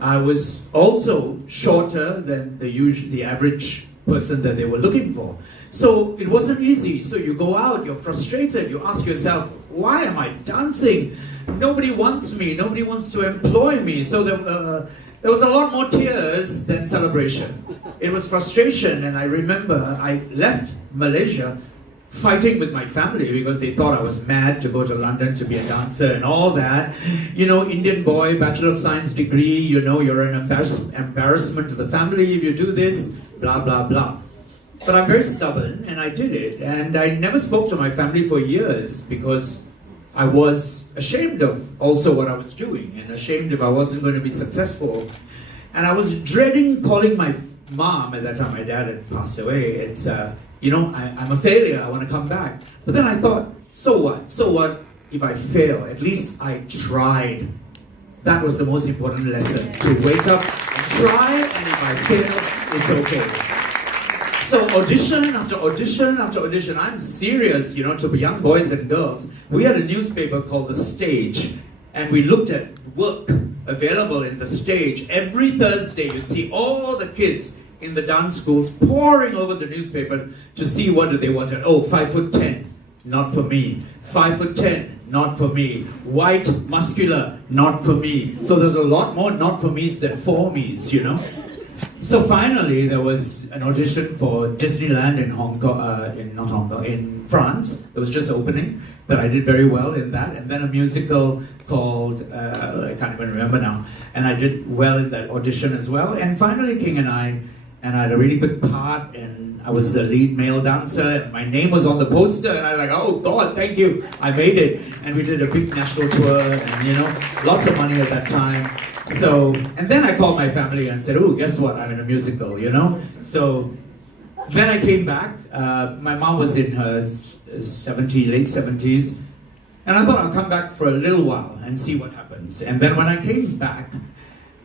I was also shorter than the average person that they were looking for. So it wasn't easy. So you go out, you're frustrated, you ask yourself, why am I dancing? Nobody wants me, nobody wants to employ me. So there was a lot more tears than celebration. It was frustration, and I remember I left Malaysia fighting with my family because they thought I was mad to go to London to be a dancer and all that. Indian boy, Bachelor of Science degree, you're an embarrassment to the family if you do this, blah, blah, blah. But I'm very stubborn, and I did it. And I never spoke to my family for years because I was ashamed of also what I was doing and ashamed if I wasn't going to be successful. And I was dreading calling my mom. At that time, my dad had passed away. It's, I'm a failure, I want to come back. But then I thought, so what? So what if I fail? At least I tried. That was the most important lesson. To wake up and try, and if I fail, it's okay. So audition after audition after audition. I'm serious, to young boys and girls. We had a newspaper called The Stage, and we looked at work available in The Stage. Every Thursday, you'd see all the kids in the dance schools pouring over the newspaper to see what do they wanted. Oh, 5'10", not for me. 5'10", not for me. White, muscular, not for me. So there's a lot more not for me's than for me's, So finally, there was an audition for Disneyland in France. It was just opening, but I did very well in that. And then a musical called, I can't even remember now. And I did well in that audition as well. And finally, King and I had a really good part, and I was the lead male dancer, and my name was on the poster, and I was like, oh God, thank you, I made it. And we did a big national tour, and lots of money at that time. So, and then I called my family and said, oh, guess what, I'm in a musical, So, then I came back. My mom was in her late 70s, and I thought I'll come back for a little while and see what happens. And then when I came back,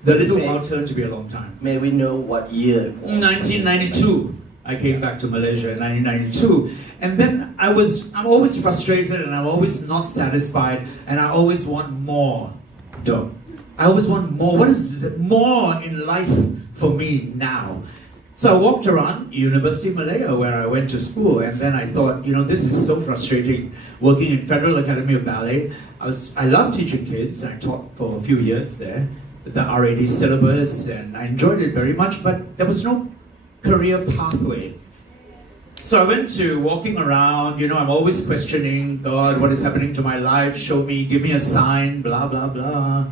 the little while turned to be a long time. May we know what year it was? 1992. I came back to Malaysia in 1992. And then I'm always frustrated, and I'm always not satisfied, and I always want more, though. I always want more. What is more in life for me now? So I walked around University of Malaya, where I went to school, and then I thought, this is so frustrating. Working in Federal Academy of Ballet, I love teaching kids. I taught for a few years there, the RAD syllabus, and I enjoyed it very much, but there was no career pathway. So I went to walking around, I'm always questioning, God, what is happening to my life? Show me, give me a sign, blah, blah, blah.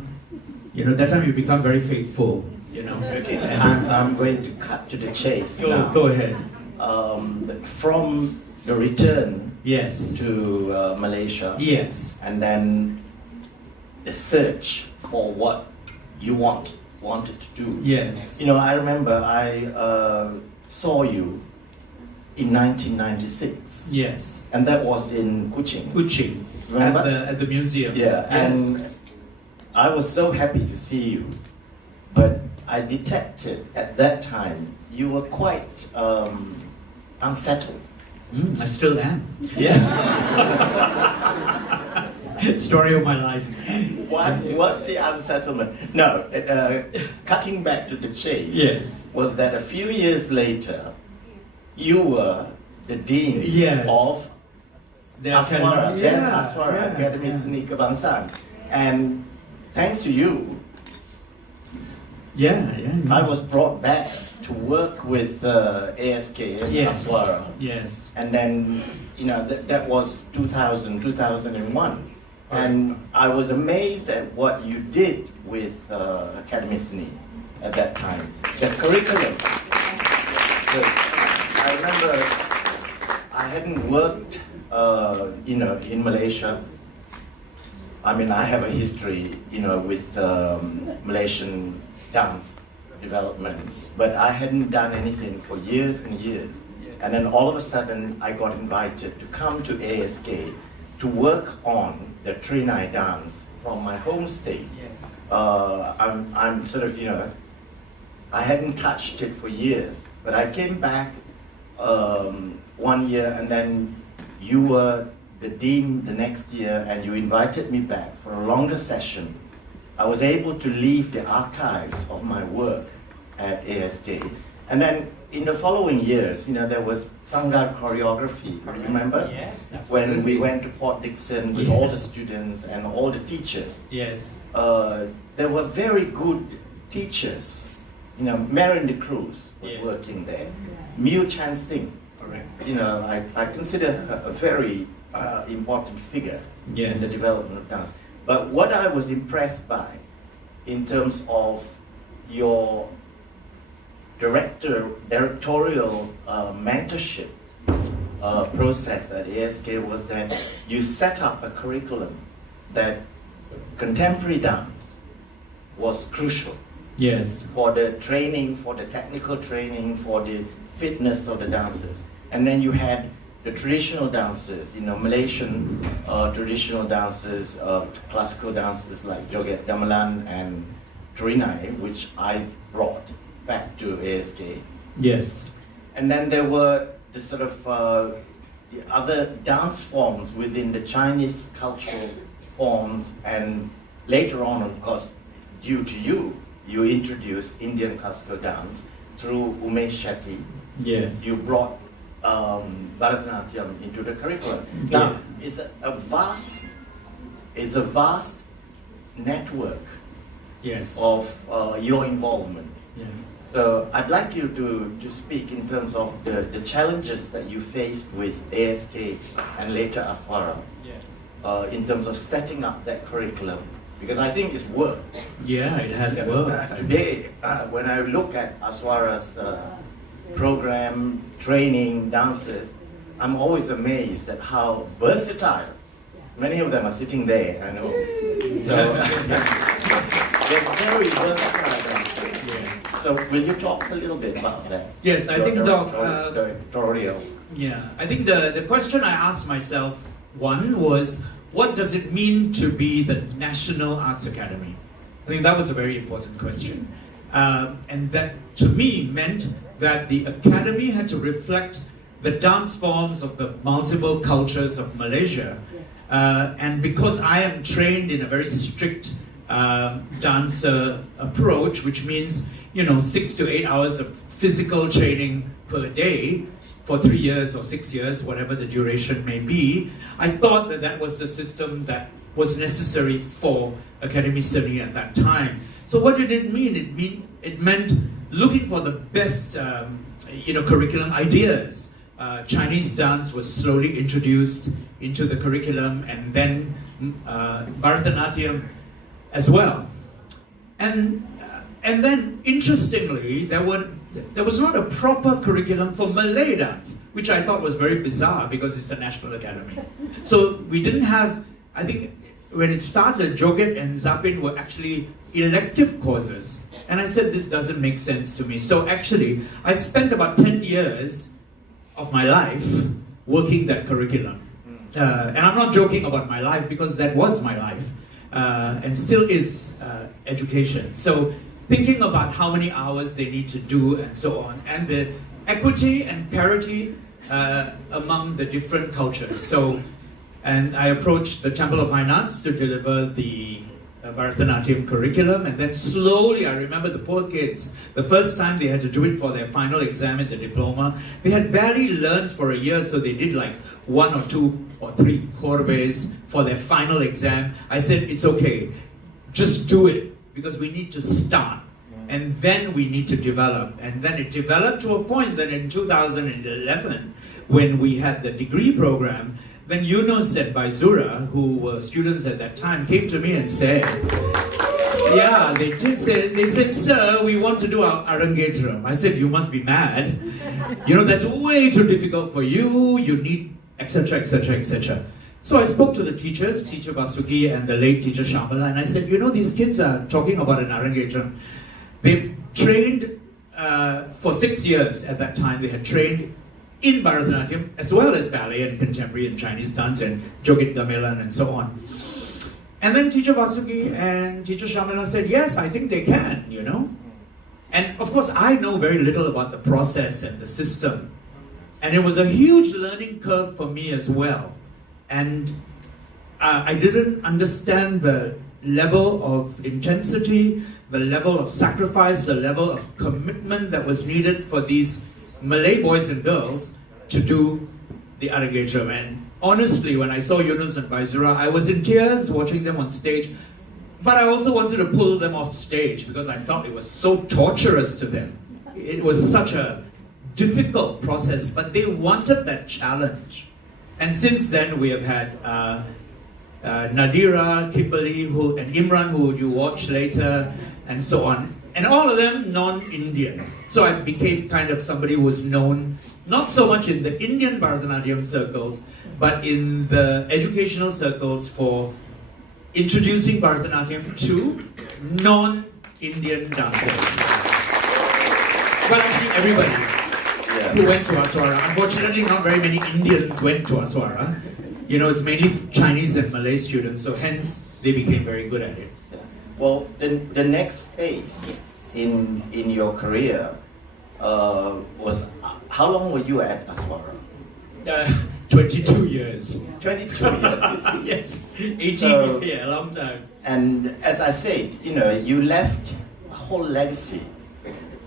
That time you become very faithful, Okay, I'm going to cut to the chase now. Go ahead. From the return Yes. to Malaysia, Yes. and then the search for what you wanted to do. Yes. I remember I saw you in 1996. Yes. And that was in Kuching. Kuching. Remember? At the museum. Yeah, Yes. and I was so happy to see you, but I detected at that time you were quite unsettled. I still am. Yeah. Story of my life. What's the unsettlement? No, cutting back to the chase. Yes. Was that a few years later, you were the dean Yes. of Aswara, Yeah. Academy Seni Kebangsaan, and thanks to you, Yeah. I was brought back to work with ASK in Yes. Aswara. Yes. And then, that was 2001. And I was amazed at what you did with Academy Seni at that time. The curriculum. I remember I hadn't worked, in Malaysia. I mean, I have a history, with Malaysian dance developments, but I hadn't done anything for years and years. And then all of a sudden, I got invited to come to ASK to work on the Trinai dance from my home state. I'm sort of, I hadn't touched it for years, but I came back 1 year, and then you were the dean the next year, and you invited me back for a longer session. I was able to leave the archives of my work at ASK. And then in the following years, there was Sangha choreography, remember? Yes, when absolutely. we went to Port Dickson with all the students and all the teachers. Yes. There were very good teachers. Marion de Cruz was Yes. working there. Miu Chan Singh. Correct. I consider her a very important figure Yes. in the development of dance. But what I was impressed by, in terms of your directorial mentorship process at ASK, was that you set up a curriculum that contemporary dance was crucial Yes. for the training, for the technical training, for the fitness of the dancers. And then you had the traditional dances, Malaysian traditional dances, classical dances like Joget Gamelan and Trinai, which I brought back to ASK. Yes. And then there were the sort of the other dance forms within the Chinese cultural forms, and later on, of course, due to you introduced Indian classical dance through Umesh Shetty. Yes. You brought Bharatanatyam into the curriculum. Now, it's a vast network Yes. of your involvement. Yeah. So I'd like you to speak in terms of the challenges that you faced with ASK and later Aswara, in terms of setting up that curriculum, because I think it's worked. Yeah, it has worked. Today, when I look at Aswara's program, training dancers, I'm always amazed at how versatile. Many of them are sitting there, I know. So, they're very versatile dancers. So will you talk a little bit about that? Yes, I think, Doc, the tutorial. yeah, I think the question I asked myself, one, was, what does it mean to be the National Arts Academy? I think that was a very important question. And that, to me, meant that the Academy had to reflect the dance forms of the multiple cultures of Malaysia. And because I am trained in a very strict dancer approach, which means, 6 to 8 hours of physical training per day for 3 years or 6 years, whatever the duration may be, I thought that that was the system that was necessary for Academy study at that time. So what did it mean? It meant looking for the best, curriculum ideas. Chinese dance was slowly introduced into the curriculum, and then Bharatanatyam as well. And then, interestingly, there was not a proper curriculum for Malay dance, which I thought was very bizarre because it's the National Academy. So we didn't have, I think, when it started, Joget and Zapin were actually elective courses. And I said, this doesn't make sense to me. So actually, I spent about 10 years of my life working that curriculum. And I'm not joking about my life because that was my life and still is education. So thinking about how many hours they need to do and so on, and the equity and parity among the different cultures. So, and I approached the Temple of Fine Arts to deliver the Bharatanatyam curriculum, and then slowly, I remember the poor kids, the first time they had to do it for their final exam in the diploma, they had barely learned for a year, so they did like 1 or 2 or 3 korbes for their final exam. I said, it's okay, just do it, because we need to start, and then we need to develop. And then it developed to a point that in 2011, when we had the degree program, then Yunus and Baizura, who were students at that time, came to me and said, yeah, they said, sir, we want to do our Arangetram. I said, you must be mad. That's way too difficult for you. You need, etc., etc., etc. So I spoke to the teachers, Teacher Basuki and the late Teacher Shamala, and I said, these kids are talking about an Arangetram. They've trained for 6 years at that time. They had trained in Bharatanatyam, as well as ballet and contemporary and Chinese dance and Joget Gamelan and so on. And then Teacher Vasuki and Teacher Shamala said, yes, I think they can, And of course, I know very little about the process and the system. And it was a huge learning curve for me as well. And I didn't understand the level of intensity, the level of sacrifice, the level of commitment that was needed for these Malay boys and girls to do the Arangetram. And honestly, when I saw Yunus and Baizura, I was in tears watching them on stage, but I also wanted to pull them off stage because I felt it was so torturous to them. It was such a difficult process, but they wanted that challenge. And since then, we have had Nadira, Kimberly, and Imran, who you watch later, and so on. And all of them non-Indian. So I became kind of somebody who was known, not so much in the Indian Bharatanatyam circles, but in the educational circles for introducing Bharatanatyam to non-Indian dancers. Well, actually everybody who went to Aswara. Unfortunately, not very many Indians went to Aswara. It's mainly Chinese and Malay students, so hence they became very good at it. Well, the next phase in your career was, how long were you at Aswara? 22 years. 22 years, you see. Yes, 18 years, a long time. And as I said, you left a whole legacy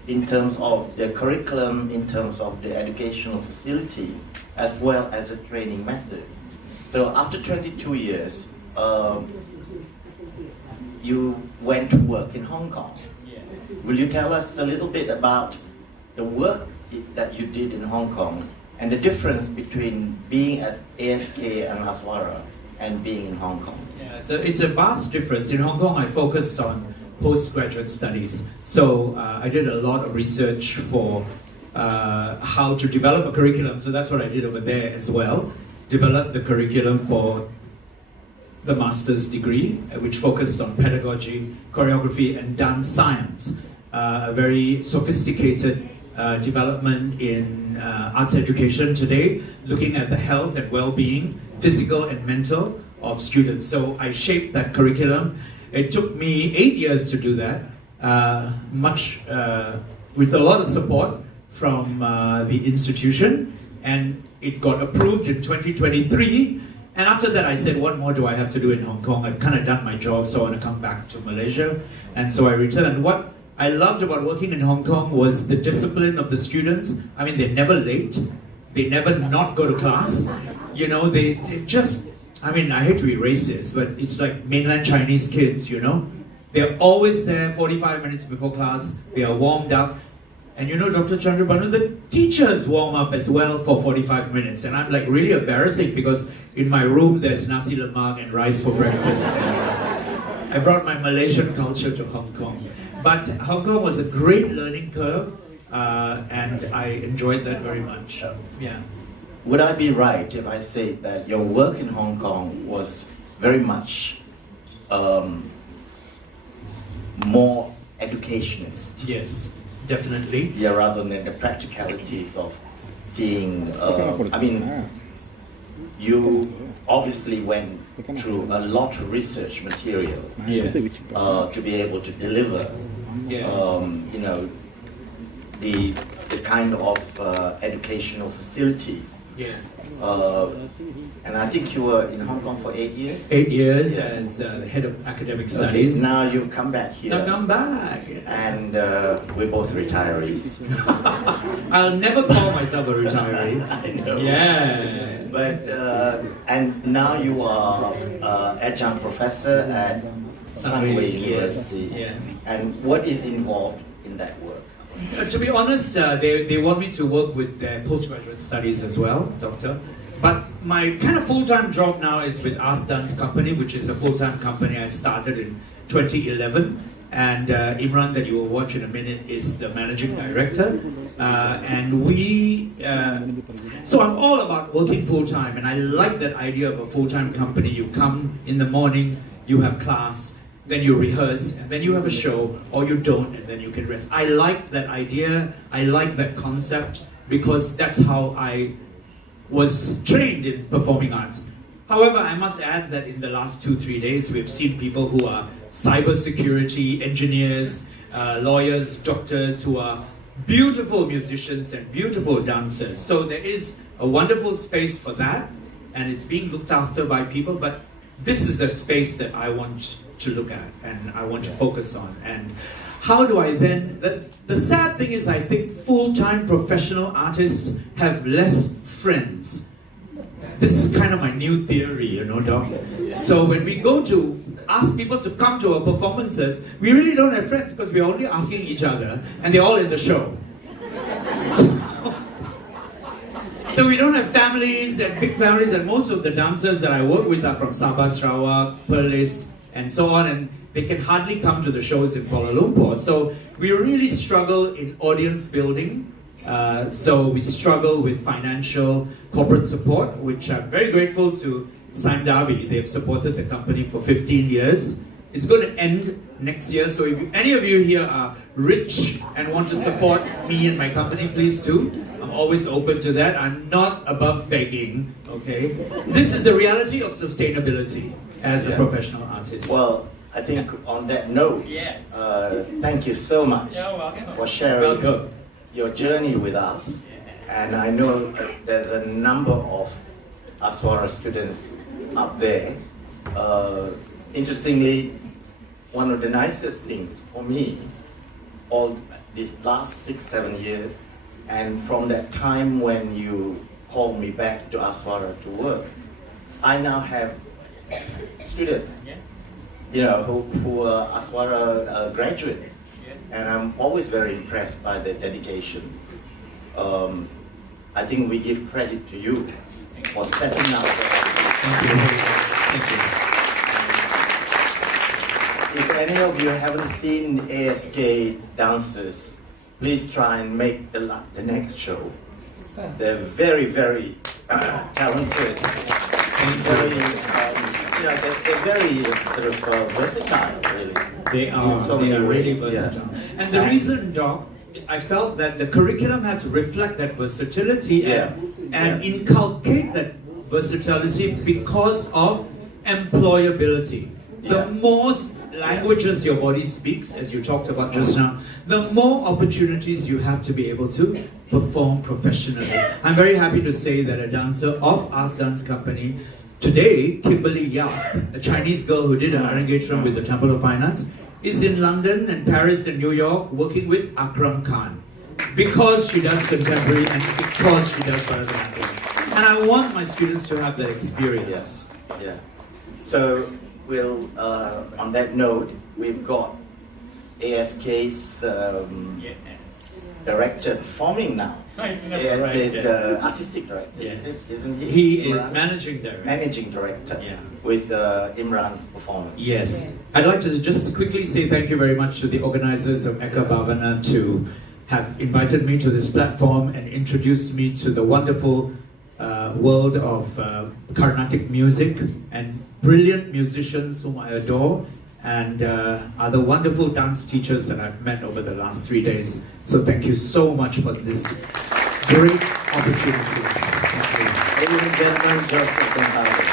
in terms of the curriculum, in terms of the educational facilities, as well as the training methods. So after 22 years, you went to work in Hong Kong. Yeah. Will you tell us a little bit about the work that you did in Hong Kong and the difference between being at ASK and Aswara and being in Hong Kong? Yeah, so it's a vast difference. In Hong Kong, I focused on postgraduate studies. So I did a lot of research for how to develop a curriculum. So that's what I did over there as well. Developed the curriculum for the master's degree, which focused on pedagogy, choreography, and dance science. A very sophisticated development in arts education today, looking at the health and well-being, physical and mental, of students. So I shaped that curriculum. It took me 8 years to do that, with a lot of support from the institution, and it got approved in 2023. And after that, I said, what more do I have to do in Hong Kong? I've kind of done my job, so I want to come back to Malaysia. And so I returned. What I loved about working in Hong Kong was the discipline of the students. I mean, they're never late. They never not go to class. You know, they just, I mean, I hate to be racist, but it's like mainland Chinese kids, you know? They're always there 45 minutes before class. They are warmed up. And you know, Dr. Chandrabanu, the teachers warm up as well for 45 minutes. And I'm like really embarrassing because in my room there's nasi lemak and rice for breakfast. I brought my Malaysian culture to Hong Kong. But Hong Kong was a great learning curve, and I enjoyed that very much. Yeah. Would I be right if I say that your work in Hong Kong was very much more educationist? Yes, definitely. Yeah, rather than the practicalities of seeing, I mean, you obviously went through a lot of research material Yes. to be able to deliver, Yeah. you know, the kind of educational facilities. Yes. And I think you were in Hong Kong for 8 years? 8 years Yeah. as the head of academic Okay, studies. now you've come back here. Now come back. And we're both retirees. I'll never call myself a retiree. I know. Yeah. But, and now you are adjunct professor at Sunway University. Yeah. And what is involved in that work? To be honest, they want me to work with their postgraduate studies as well, doctor. But my kind of full-time job now is with Ars Dance Company, which is a full-time company I started in 2011. And Imran, that you will watch in a minute, is the managing director. And we, so I'm all about working full-time, and I like that idea of a full-time company. You come in the morning, you have class, then you rehearse, and then you have a show, or you don't, and then you can rest. I like that idea, I like that concept, because that's how I was trained in performing arts. However, I must add that in the last 2-3 days, we've seen people who are cybersecurity engineers, lawyers, doctors, who are beautiful musicians and beautiful dancers. So there is a wonderful space for that, and it's being looked after by people, but this is the space that I want to look at and I want to focus on. And how do I then, the sad thing is I think full-time professional artists have less friends. This is kind of my new theory, you know, Doc. So when we go to ask people to come to our performances, we really don't have friends because we're only asking each other and they're all in the show. So we don't have families and big families, and most of the dancers that I work with are from Sabah, Sarawak, Perlis, and so on, and they can hardly come to the shows in Kuala Lumpur. So we really struggle in audience building. So we struggle with financial corporate support, which I'm very grateful to Sime Darby. They've supported the company for 15 years. It's going to end next year, so if any of you here are rich and want to support me and my company, please do. I'm always open to that. I'm not above begging, okay? This is the reality of sustainability as a professional artist. Well, I think on that note, thank you so much for sharing your journey with us. And I know there's a number of Aswara students up there. Interestingly, one of the nicest things for me, all these last 6-7 years, and from that time when you called me back to Aswara to work, I now have students, you know, who are Aswara graduates, and I'm always very impressed by their dedication. I think we give credit to you for setting up. Thank you. Thank you. If any of you haven't seen ASK dancers, please try and make the next show. They're very, very talented and very, they're very sort of versatile, really. They are. In so They many are really ways, yeah. versatile. And the reason, Doc, I felt that the curriculum had to reflect that versatility and inculcate that versatility because of employability. The more languages your body speaks, as you talked about just now, the more opportunities you have to be able to perform professionally. I'm very happy to say that a dancer of Ask Dance Company today, Kimberly Yap, a Chinese girl who did an Arangetram with the Temple of Fine Arts, is in London and Paris and New York working with Akram Khan because she does contemporary and because she does Bharatanatyam. And I want my students to have that experience. Yeah. So we'll, on that note, we've got ASK's director performing now. ASK's the artistic director, Yes. isn't he? He is Imran? managing director. Managing director, Yeah. with Imran's performance. Yes. I'd like to just quickly say thank you very much to the organizers of Eka Bhavana to have invited me to this platform and introduced me to the wonderful world of Carnatic music and brilliant musicians whom I adore and are the wonderful dance teachers that I've met over the last 3 days. So thank you so much for this great opportunity. Thank you. Ladies and gentlemen, Joseph Gonzales.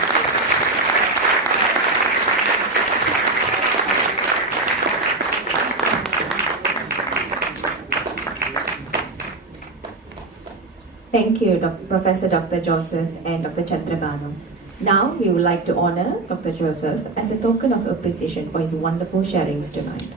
Thank you, Professor Dr. Joseph and Dr. Chandrabanu. Now, we would like to honor Dr. Joseph as a token of appreciation for his wonderful sharings tonight.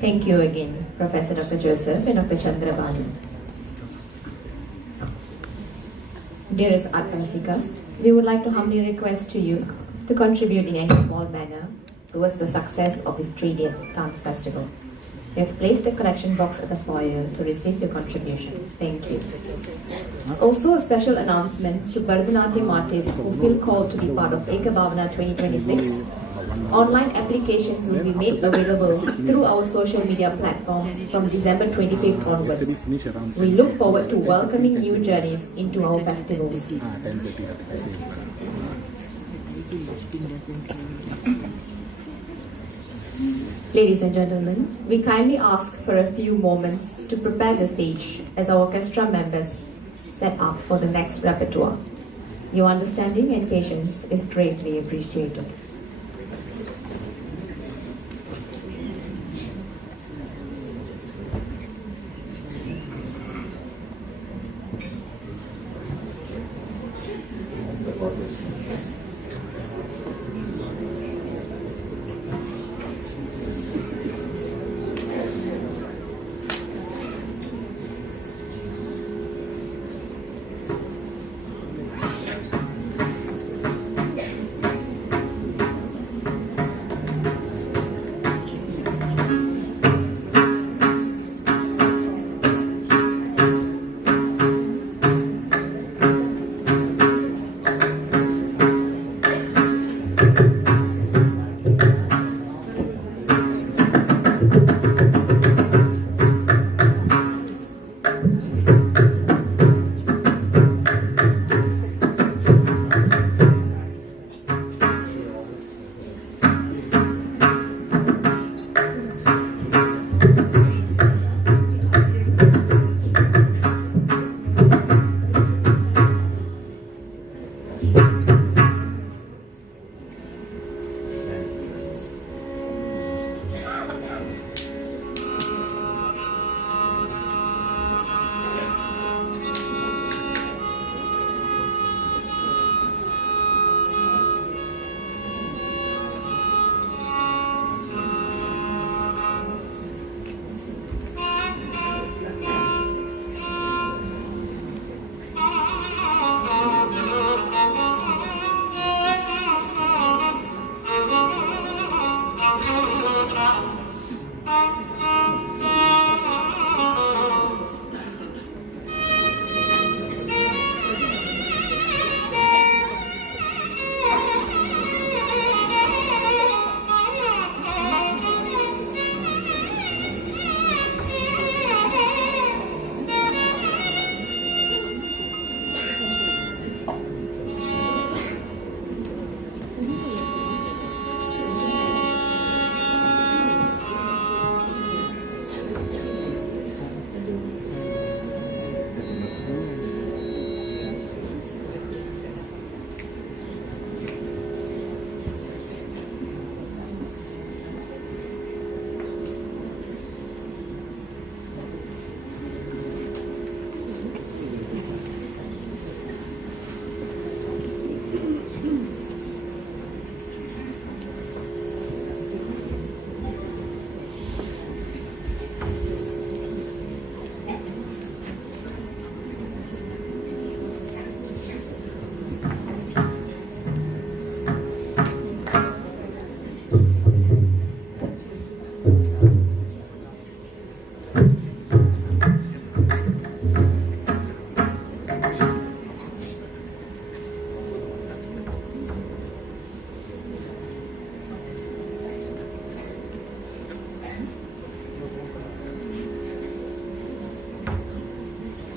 Thank you again, Professor Dr. Joseph and Dr. Chandrabanu. Dearest art rasikas, we would like to humbly request to you to contribute in any small manner towards the success of this 3-day dance festival. We have placed a collection box at the foyer to receive your contribution. Thank you. Also, a special announcement to Bharatanatyam artists who feel called to be part of Eka Bhavana 2026. Online applications will be made available through our social media platforms from December 25th onwards. We look forward to welcoming new journeys into our festivals. Ladies and gentlemen, we kindly ask for a few moments to prepare the stage as our orchestra members set up for the next repertoire. Your understanding and patience is greatly appreciated.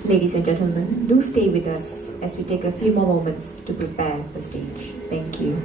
Ladies and gentlemen, do stay with us as we take a few more moments to prepare the stage. Thank you.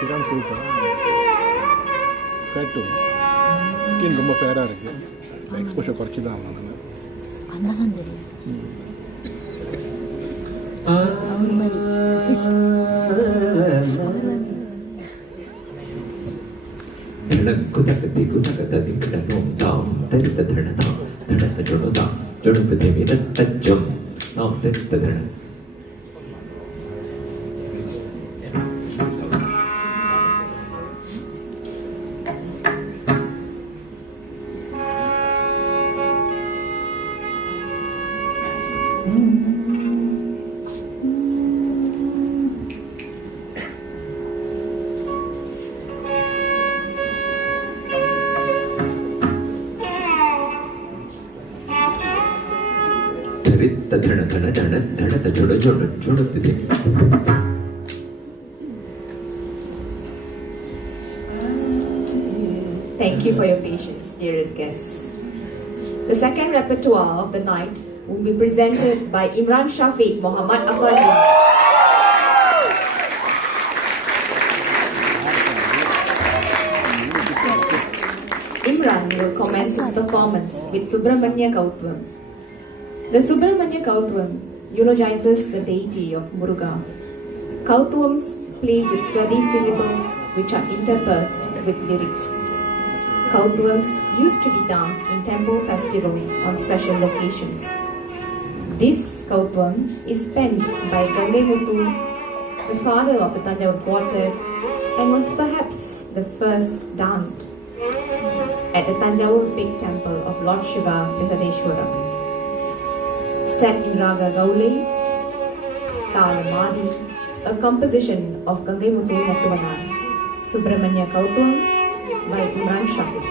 சிரம் super ஃபேக்டும் skin ரொம்ப ஃபேராக இருக்குது. Exposure குறைச்சி தான் ஆகணும். அண்ணதான் தெரியும். Thank you for your patience, dearest guests. The second repertoire of the night will be presented by Imran Syafiq Muhammad Afandi. Imran will commence his performance with Subramanya Kautvam. The Subramanya Kautvam eulogizes the deity of Muruga. Kautvams play with jolly syllables which are interspersed with lyrics. Kautvams used to be danced in temple festivals on special occasions. This Kautvam is penned by Gangai Muthu, the father of the Thanjavur quartet, and was perhaps the first danced at the Thanjavur big temple of Lord Shiva Brihadeshwara. Set in Raga Gaule, Talamadi, a composition of Gangai Muthu Mattuvanan, Subramanya Kautvam by Imran Syafiq.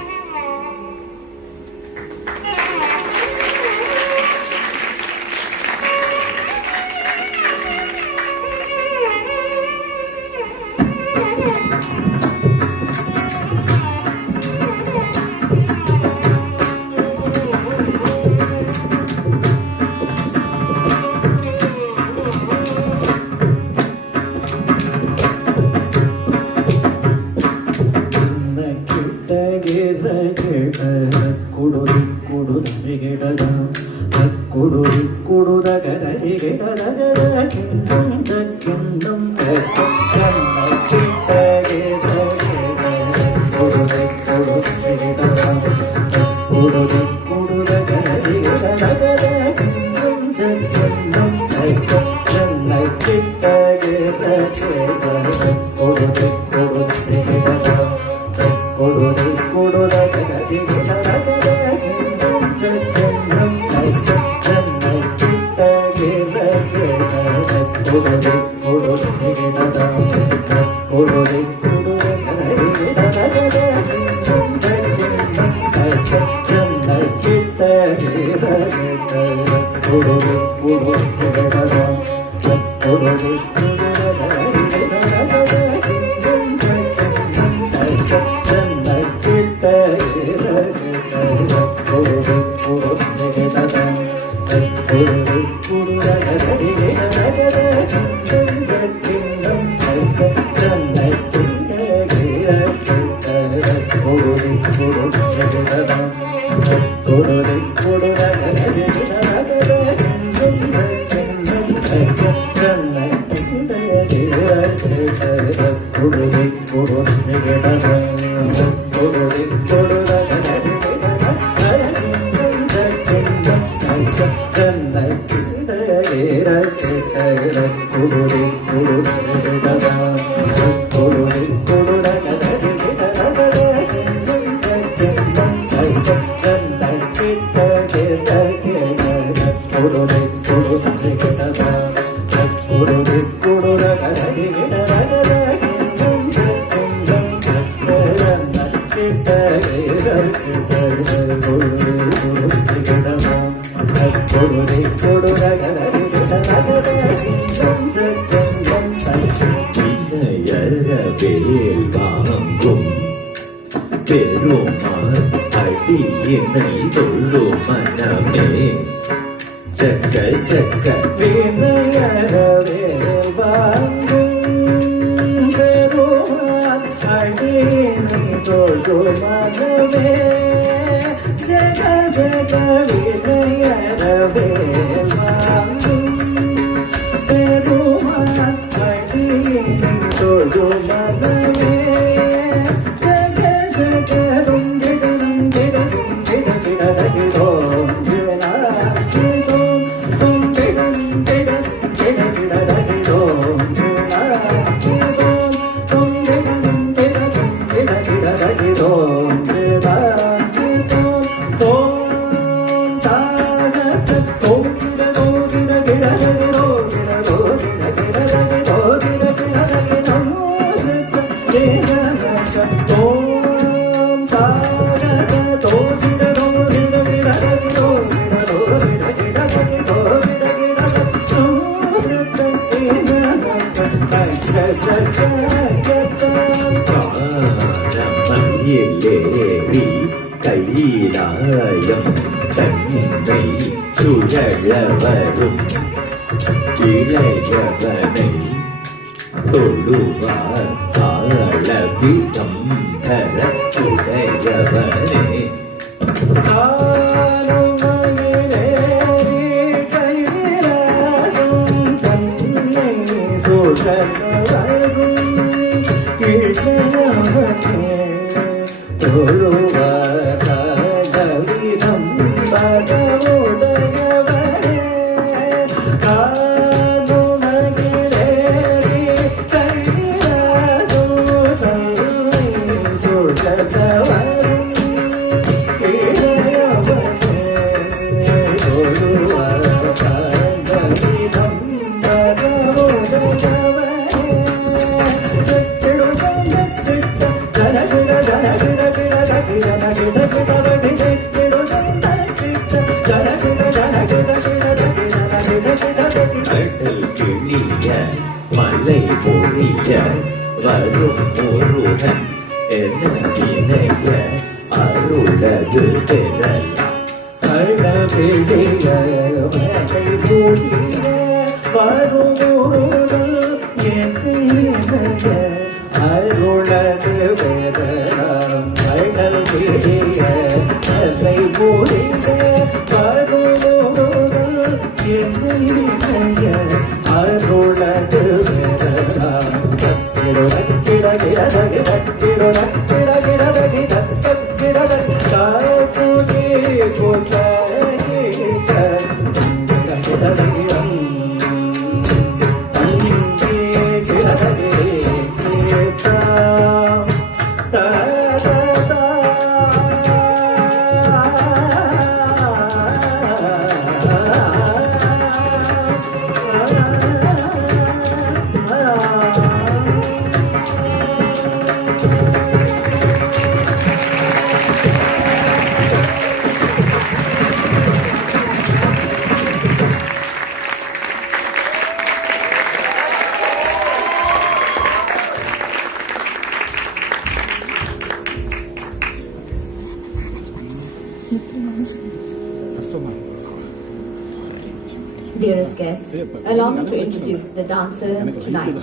Dearest guests, allow me to introduce the dancer tonight.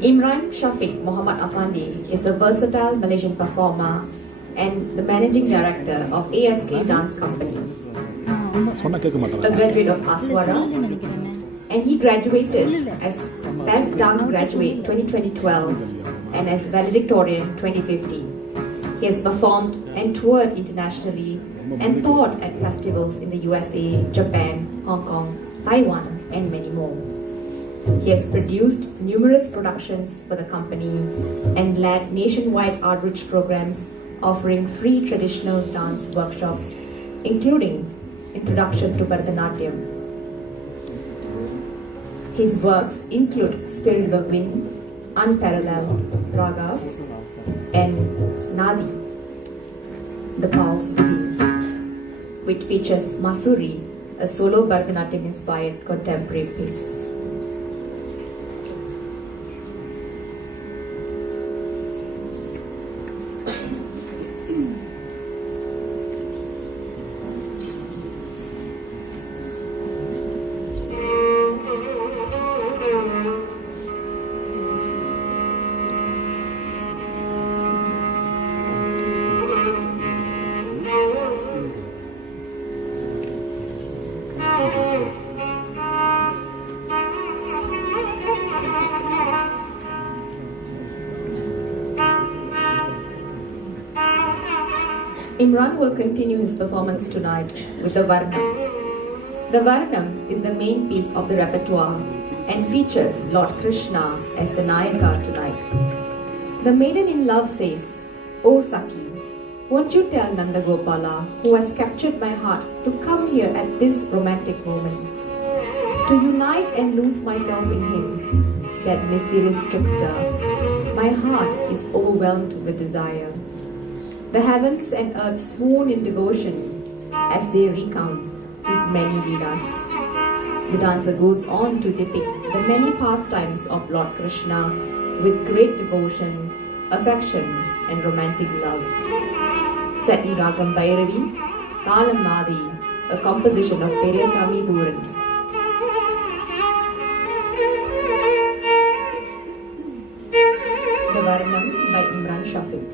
Imran Syafiq Muhammad Afandi is a versatile Malaysian performer and the managing director of ASK Dance Company. A graduate of Aswara, and he graduated as Best Dance Graduate 2012 and as Valedictorian 2015. He has performed and toured internationally and taught at festivals in the USA, Japan, Hong Kong, Taiwan, and many more. He has produced numerous productions for the company and led nationwide outreach programs offering free traditional dance workshops, including Introduction to Bharatanatyam. His works include Spirit of Wind, Unparalleled Ragas, and Nadi, The Pulse Within, which features Masuri, a solo Bharatanatyam-inspired contemporary piece. Imran will continue his performance tonight with the Varnam. The Varnam is the main piece of the repertoire and features Lord Krishna as the Nayaka tonight. The maiden in love says, "O Saki, won't you tell Nandagopala, who has captured my heart, to come here at this romantic moment, to unite and lose myself in him, that mysterious trickster. My heart is overwhelmed with desire." The heavens and earth swoon in devotion as they recount his many leelas. The dancer goes on to depict the many pastimes of Lord Krishna with great devotion, affection, and romantic love. Set in Ragam Bhairavi, Talam Nadi, a composition of Periyasamy Dhuran. The Varnam by Imran Syafiq.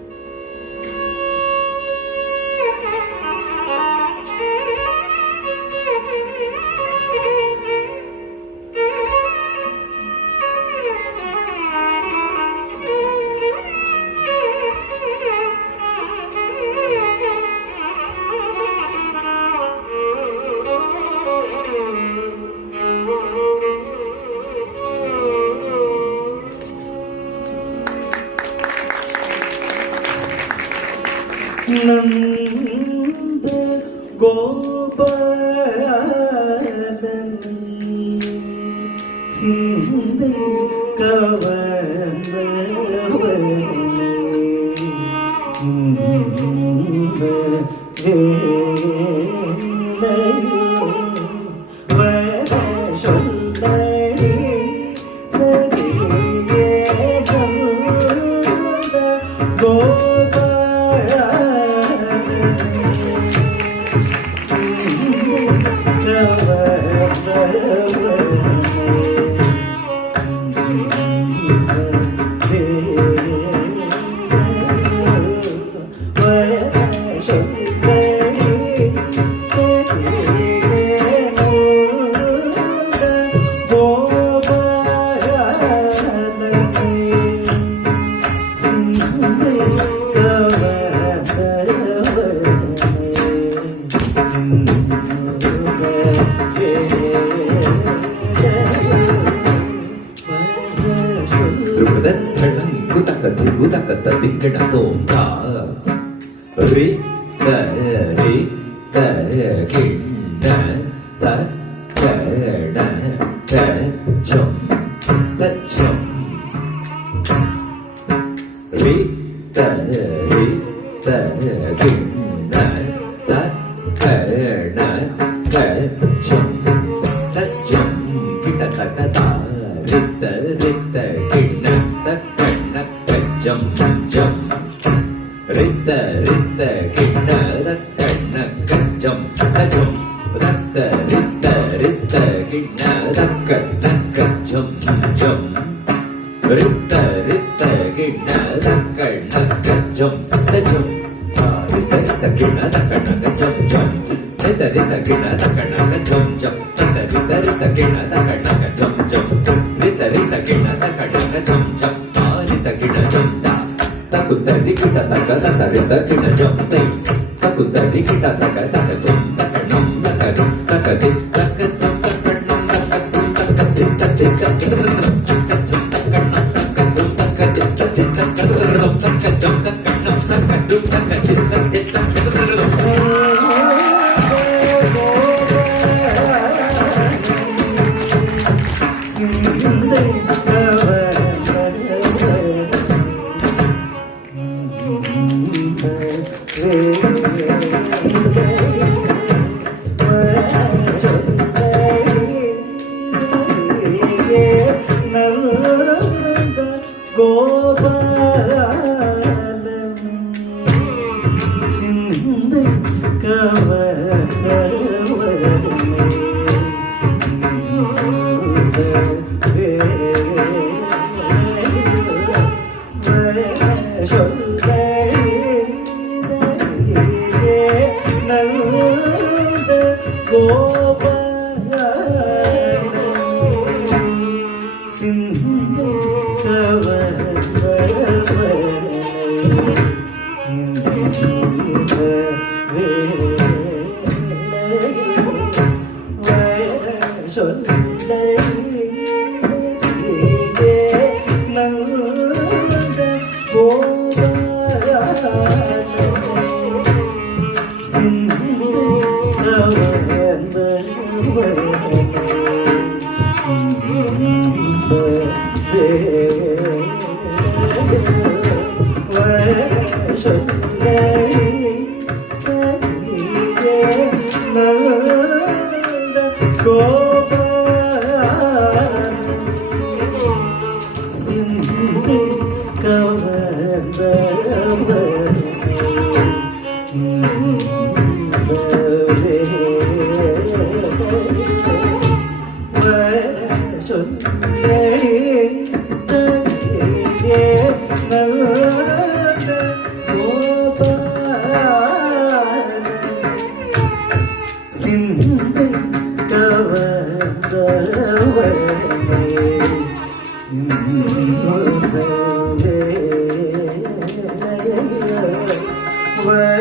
Nanda Gopalan Sindhi Rita, Rita, Kina, Rata, Naka, Jump. jum ratta ritta ritta gina rakka nakka jum jum ritta ritta gina rakka nakka jum jum ritta ritta gina rakka nakka jum jum ritta ritta gina rakka nakka jum jum ritta ritta gina rakka nakka jum jum ritta ritta gina rakka nakka jum jum ritta gina jum da takut tadi kita takkan ritta gina jum dai takut tadi kita takkan jum takkan nom takkan takkan takkan jum takkan nom Where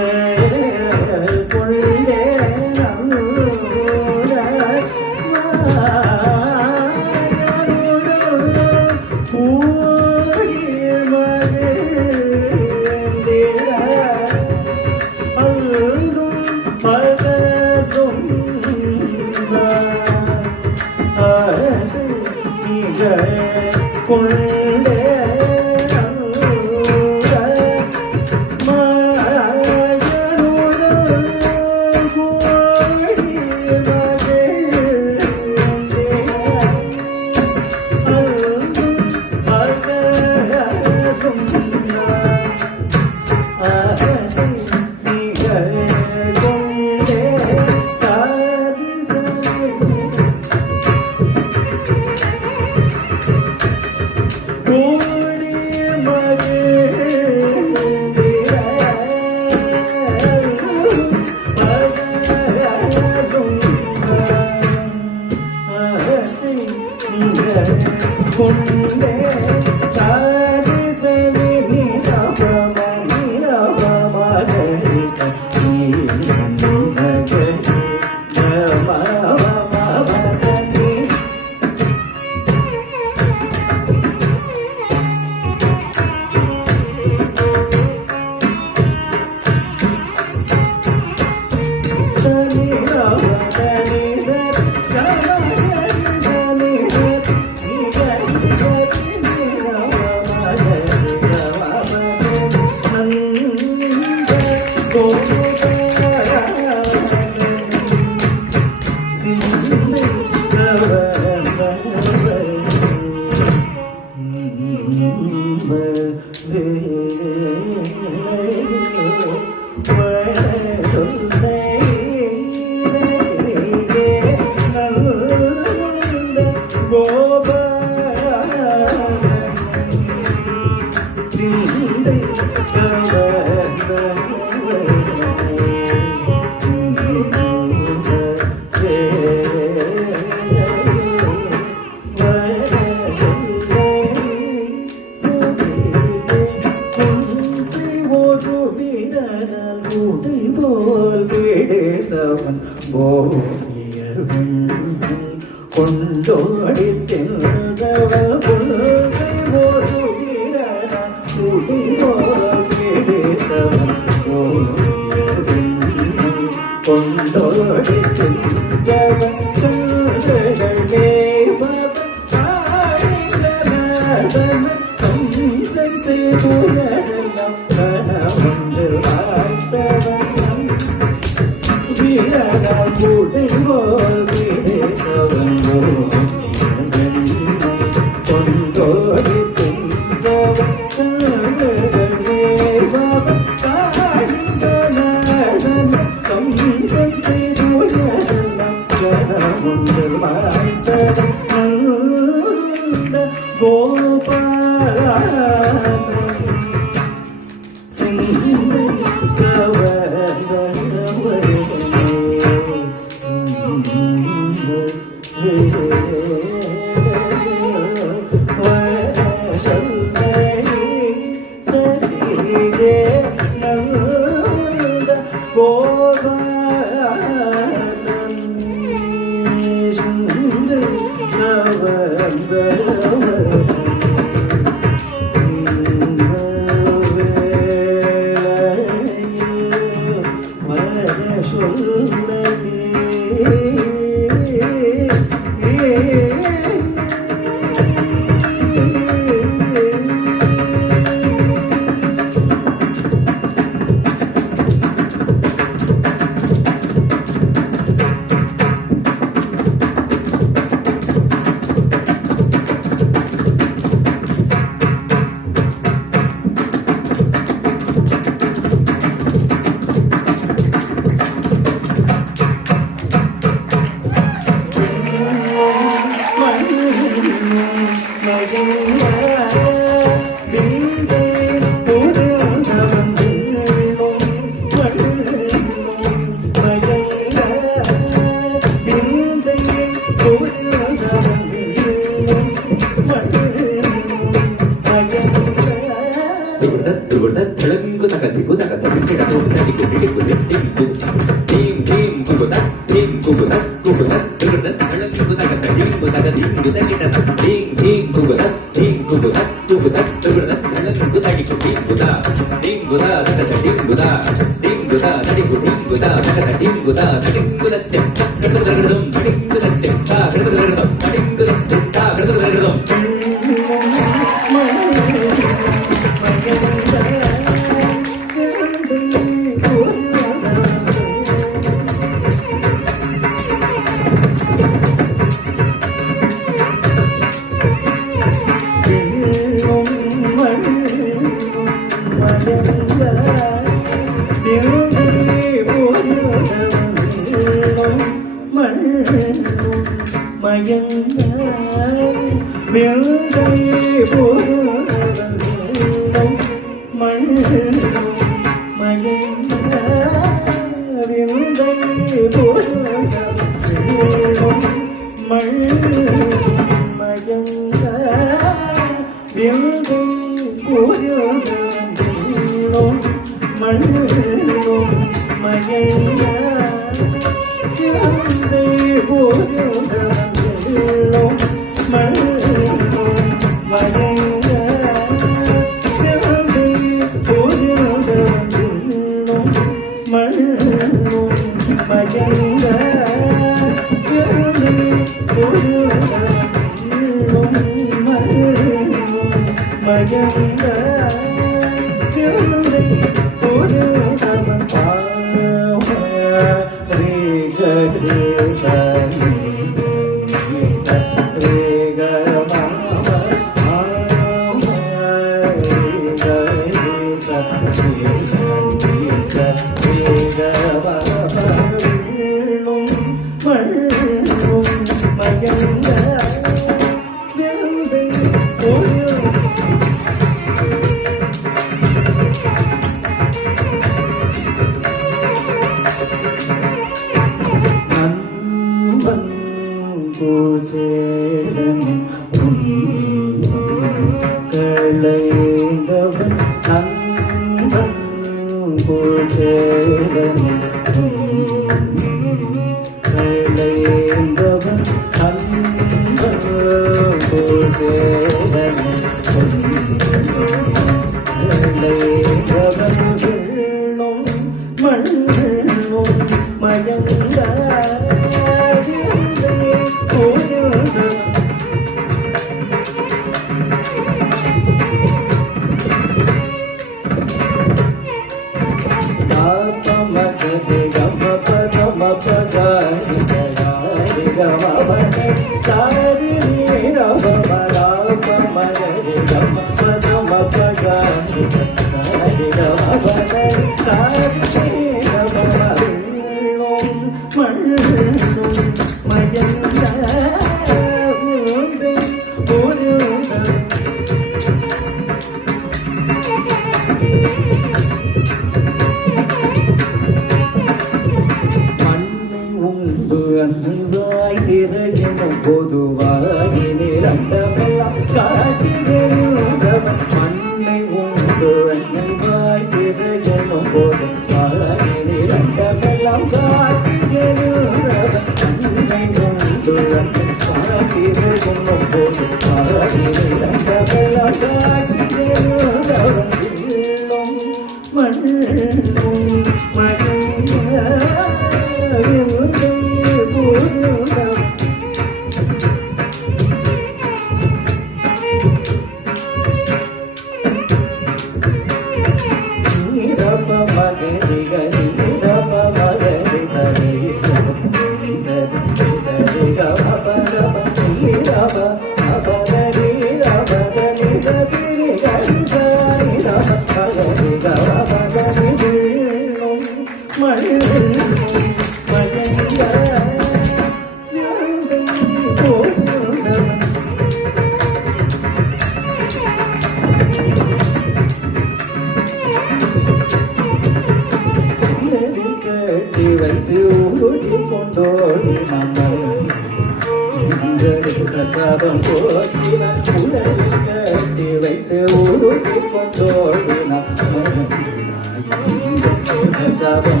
Sabang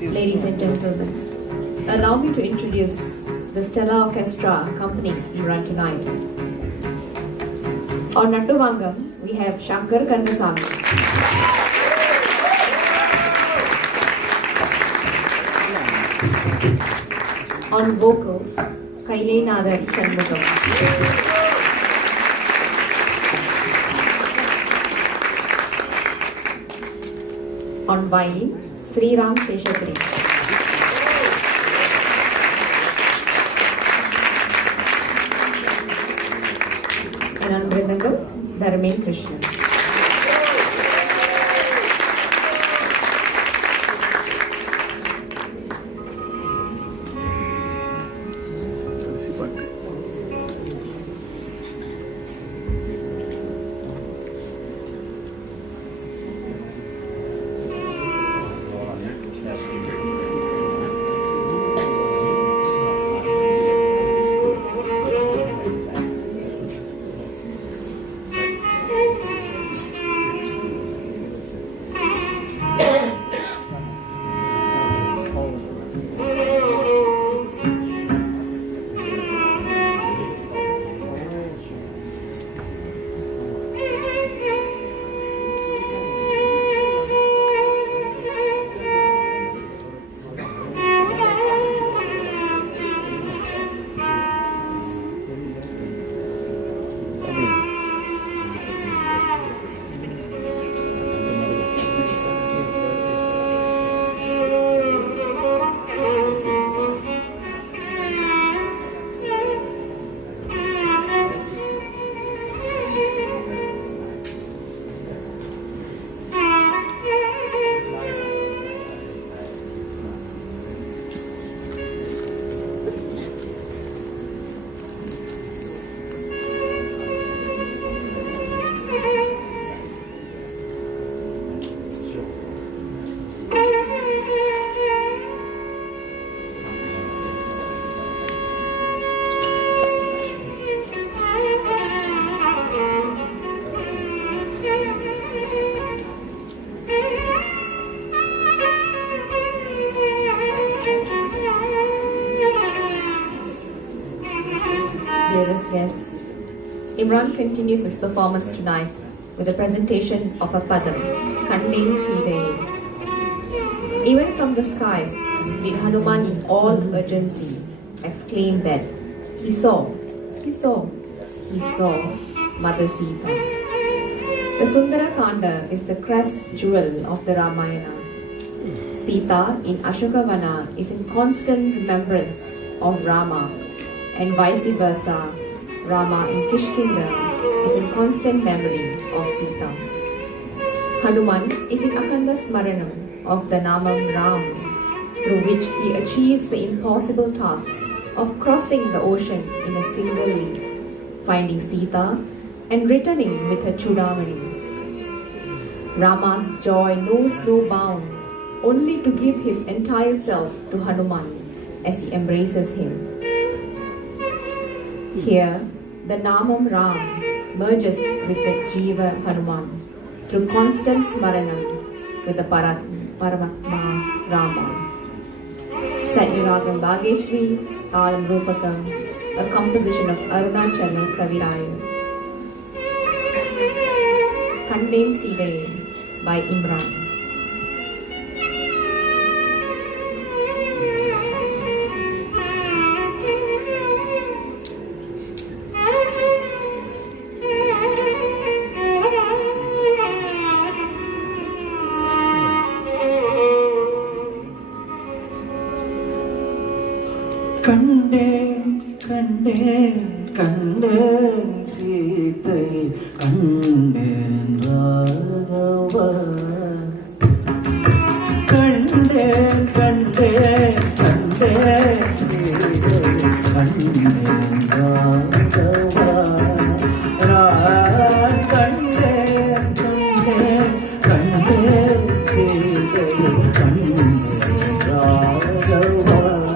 Ladies and gentlemen, allow me to introduce the Stellar Orchestra company in run tonight. On Nattuvangam, we have Shankar Kandasamy. On vocals, Kailenathan Shanmugam. On violin, Sri Ram Sheshatri. And on Mridangam, Dharmen Krishna. dearest guests, Imran continues his performance tonight with a presentation of a padam, Kandin Sidaye. Even from the skies did Hanuman in all urgency exclaim that he saw Mother Sita. The Sundara Kanda is the crest jewel of the Ramayana. Sita in Ashokavana is in constant remembrance of Rama, and vice versa, Rama in Kishkinda is in constant memory of Sita. Hanuman is in Akhanda Smaranam of the Namam Ram, through which he achieves the impossible task of crossing the ocean in a single leap, finding Sita and returning with her Chudamani. Rama's joy knows no bound, only to give his entire self to Hanuman as he embraces him. Here, the Namam Ram merges with the Jiva Hanuman through constant smaranam with the Paramatma Rama. Satyaragam Bhageshri, Alam Rupakam, a composition of Arunachala Kavirayu. Kandin Sidaye by Imran. கண்டேன் சீத்தை கண்டேன் ராகவா கண்டேன் சீத்தை கண்டேன் ராகவா நான் கண்டேன் சீத்தை கண்டேன் ராகவா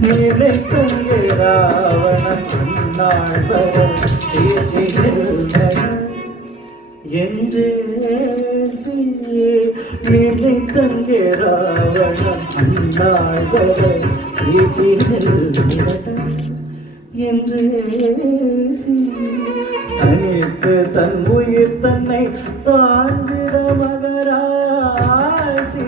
நிலைக்கும் ராவணன் அந்நாள் வர என்று நிலைக்கும் ராவணன் அந்நாள் வர என்று தனித்து தன் உயிர் தன்னை தாழ்விட மகராசி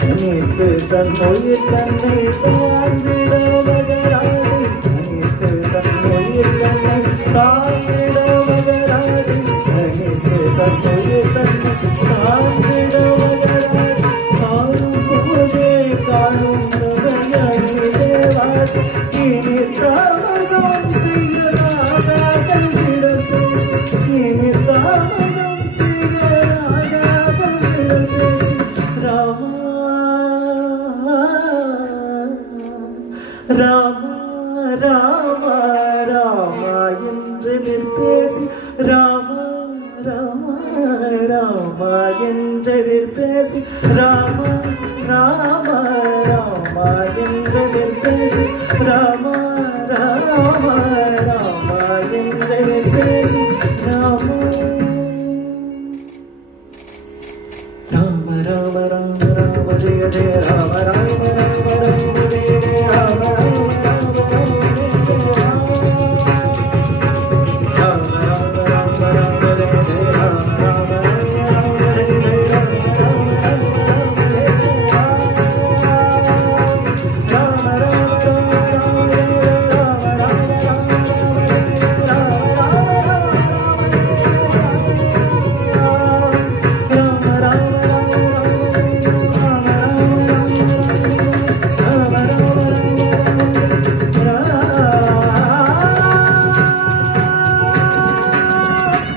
தனித்து தன் உயிர் தன்னை தாழ்விட மகராசி தனித்து தன் உயிர் தன்னை தாழ்விட மகராசி தனித்து தன் உயிர் தன்னை தாழ்விட மகராசி காணும் போதே காணும் இனி தாமதம் செய்யலாகாதல் விடத்து இனி தாமதம் செய்யலாகாதல் விடத்து ராமா ராமா ராமா என்று நிற்பேசி ராமா ராமா ராமா என்று நிற்பேசி ராமா ராமா ராமா என்று நிற்பேசி ராமா ராமா ராமா என்று நிற்பேசி Rama Rama Rama Rama Rama Jaya Jaya Rama Rama Rama Rama Jaya Jaya Rama Rama Rama Rama Jaya Jaya Rama Rama Rama Rama Jaya Jaya Rama Rama Rama Rama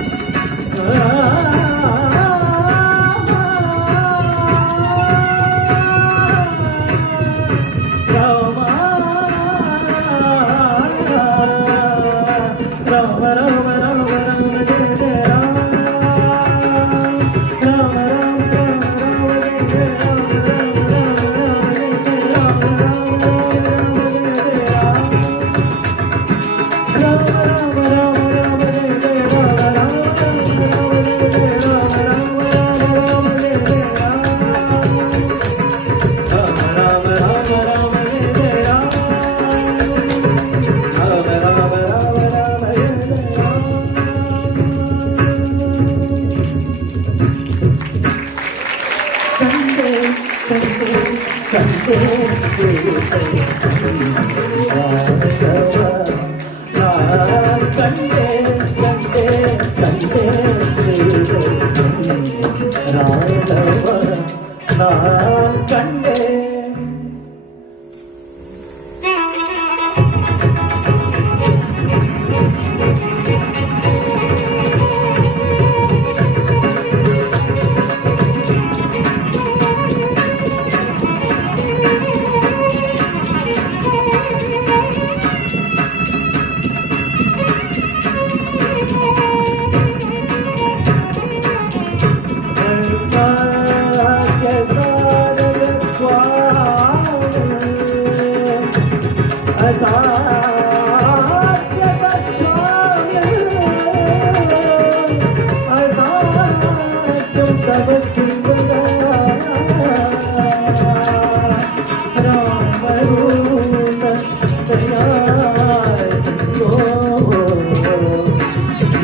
Jaya Jaya Rama Rama Rama Rama Jaya Jaya Rama Rama Rama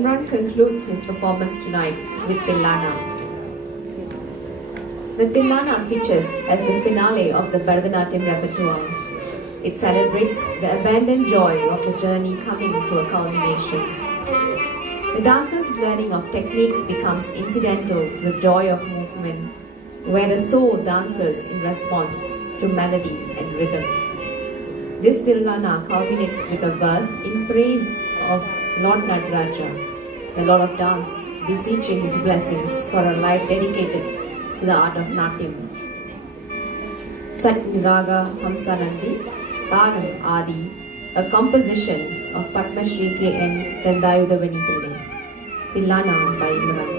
Imran concludes his performance tonight with Tillana. The Tillana features as the finale of the Bharatanatyam repertoire. It celebrates the abandoned joy of the journey coming to a culmination. The dancer's learning of technique becomes incidental to the joy of movement, where the soul dances in response to melody and rhythm. This Tillana culminates with a verse in praise of Lord Nataraja, the Lord of Dance, beseeching his blessings for a life dedicated to the art of Natyam. Sat Niraga Hamsanandi, Tanam Adi, a composition of Padma Shri K.N. Dandayudavani Pillai. Tillana by Imran.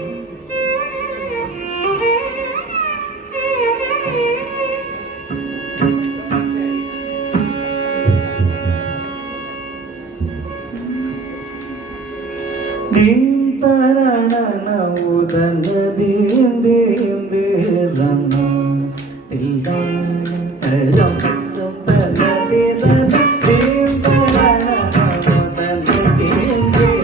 Dim tarana udana dim dim dirana tildan taram taram dirana dim tarana udana dim dim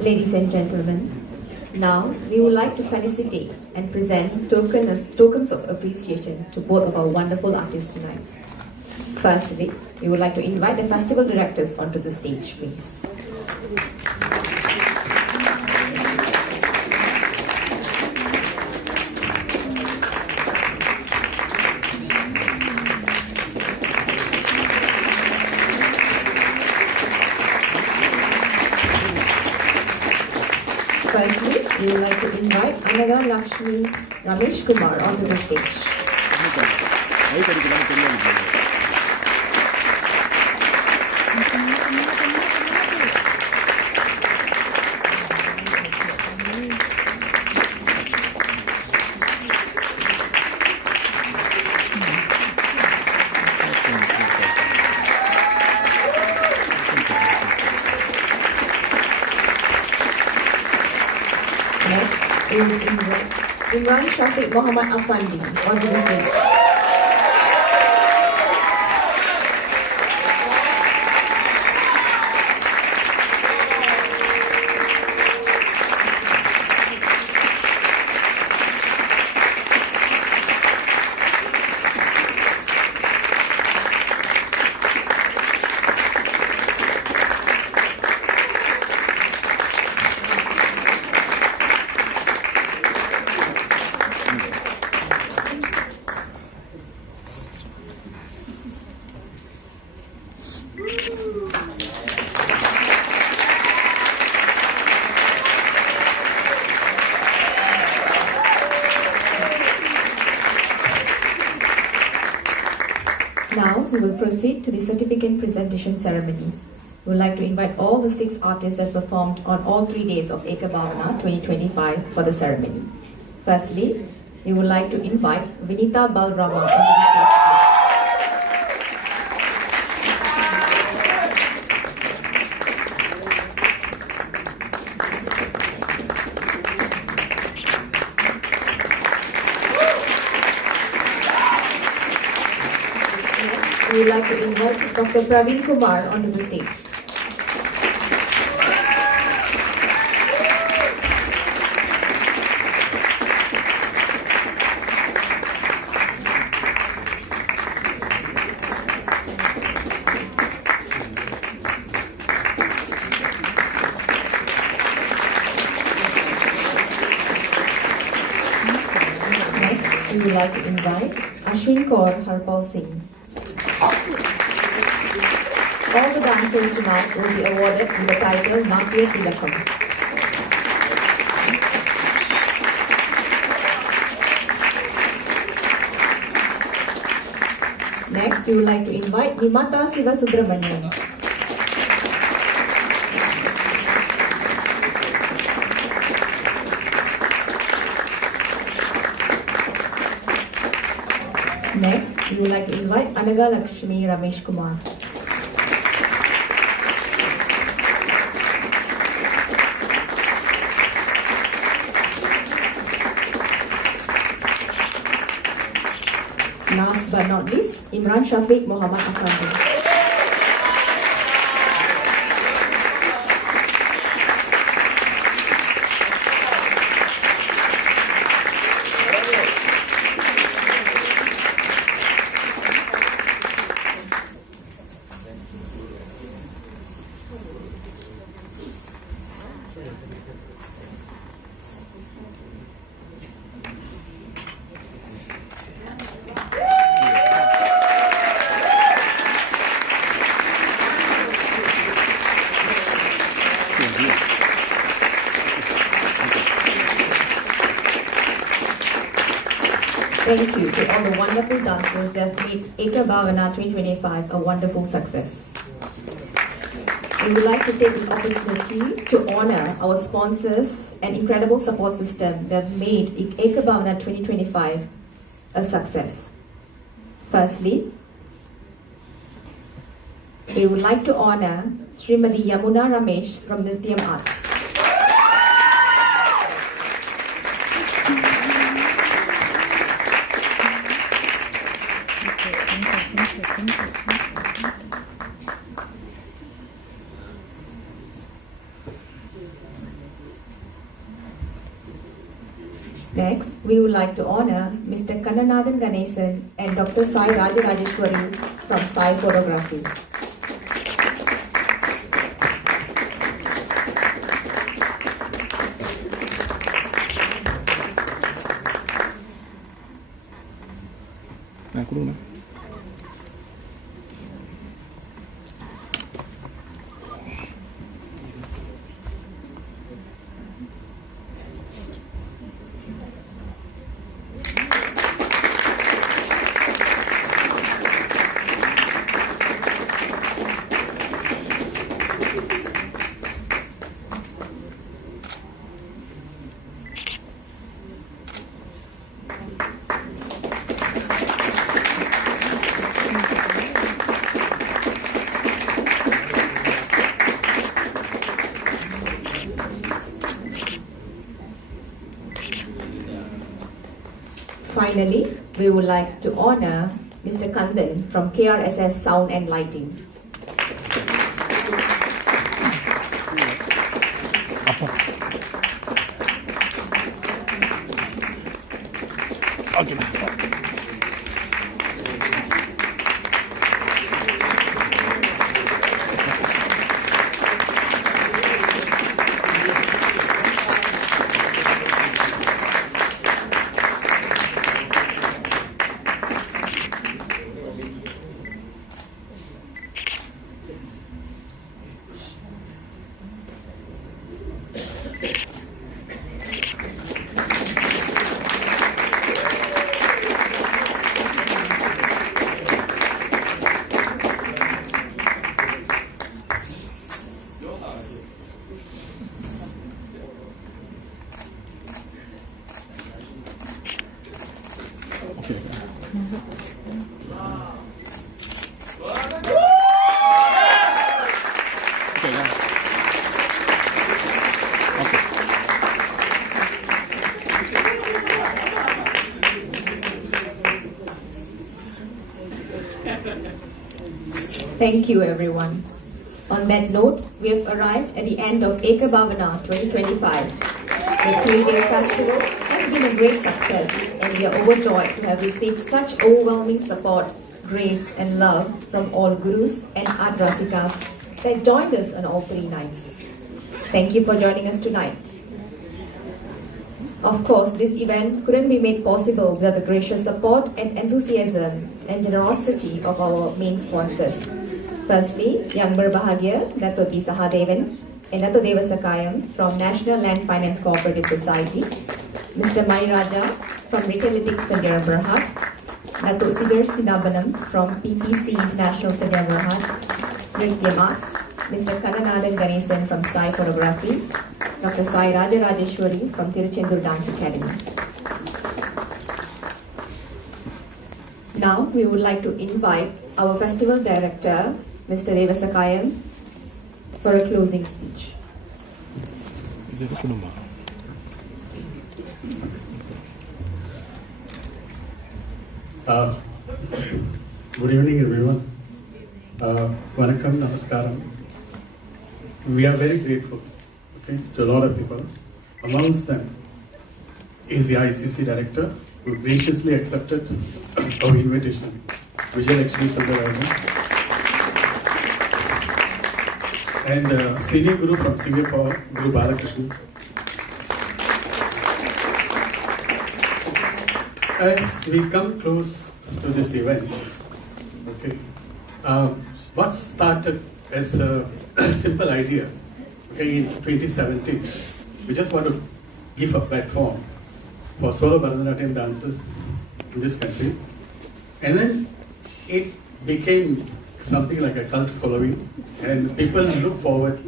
Ladies and gentlemen, now we would like to felicitate and present tokens of appreciation to both of our wonderful artists tonight. Firstly, we would like to invite the festival directors onto the stage, please. Firstly, we would like to invite Anagha Laxmi, Ramesh Kumar onto the stage. Next, we will invite Imran Syafiq Muhammad Afandi onto the stage. Now we will proceed to the certificate presentation ceremony. We would like to invite all the 6 artists that performed on all 3 days of Eka Bhavana 2025 for the ceremony. Firstly, we would like to invite Vinita Balrama onto the stage. We would like to invite Dr. Praveen Kumar onto the stage. Next, we would like to invite Ashwin Kaur Harpal Singh. All the dancers tonight will be awarded with the title Natya Tilakam. Next, we would like to invite Nimata Siva Subramanian. Next, we would like to invite Anagha Laxmi Ramesh Kumar. Last but not least, Imran Syafiq Muhammad Afandi. Thank you to all the wonderful dancers that made Eka Bhavana 2025 a wonderful success. We would like to take this opportunity to honor our sponsors and incredible support system that made Eka Bhavana 2025 a success. Firstly, we would like to honor Srimati Yamuna Ramesh from Nrityam Arts. Next, we would like to honor Mr. Kannanathan Ganesan and Dr. Sai Rajarajeshwari from Sai Photography. Finally, we would like to honor Mr. Kandan from KRSS Sound and Lighting. Thank you, everyone. On that note, we have arrived at the end of Eka Bhavana 2025. The 3-day festival has been a great success, and we are overjoyed to have received such overwhelming support, grace, and love from all gurus and art rasikas that joined us on all 3 nights. Thank you for joining us tonight. Of course, this event couldn't be made possible without the gracious support and enthusiasm and generosity of our main sponsors. Firstly, Yang Berbahagia, Dato' T. Sahadevan, and Dato' Deva Sakayam from National Land Finance Cooperative Society, Mr. Mai Raja from Retailitics Sedia Berhad, Dato' Sidir Sinabanam from PPC International Sedia Berhad, Nritya Mas, Mr. Kannanathan Ganesan from Sai Photography, Dr. Sai Rajarajeshwari from Tiruchendur Dance Academy. Now, we would like to invite our festival director, Mr. Deva Sakayam, for a closing speech. Good evening, everyone. Vanakkam, namaskaram. We are very grateful, to a lot of people. Amongst them is the ICC director, who graciously accepted our invitation, Vijay Lakshmi Sundarajan, and senior guru from Singapore, Guru Balakrishnan. As we come close to this event, what started as a simple idea, in 2017, we just want to give a platform for solo Bharatanatyam dancers in this country, and then it became something like a cult following, and people look forward,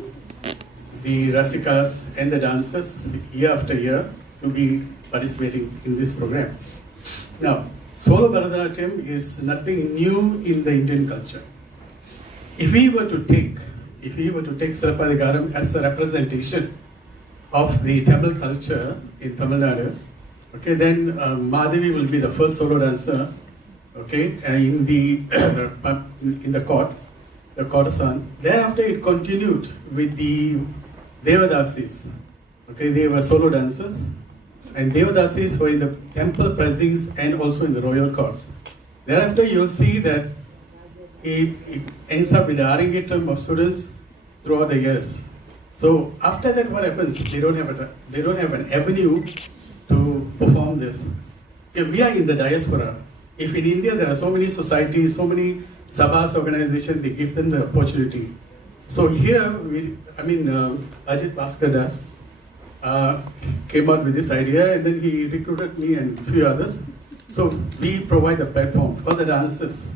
the Rasikas and the dancers, year after year, to be participating in this program. Now, solo Bharatanatyam is nothing new in the Indian culture. If we were to take Sirapadikaram as a representation of the Tamil culture in Tamil Nadu, then Madhavi will be the first solo dancer, in the court, the courtesan. Thereafter, it continued with the Devadasis. They were solo dancers. and Devadasis were in the temple precincts and also in the royal courts. Thereafter, you'll see that it ends up with the Arangetram of students throughout the years. So after that, what happens? They don't have an avenue to perform this. Okay, we are in the diaspora. If in India there are so many societies, so many sabhas organizations, they give them the opportunity. So here, Ajit Bhaskar Das came out with this idea, and then he recruited me and a few others. So we provide a platform for the dancers,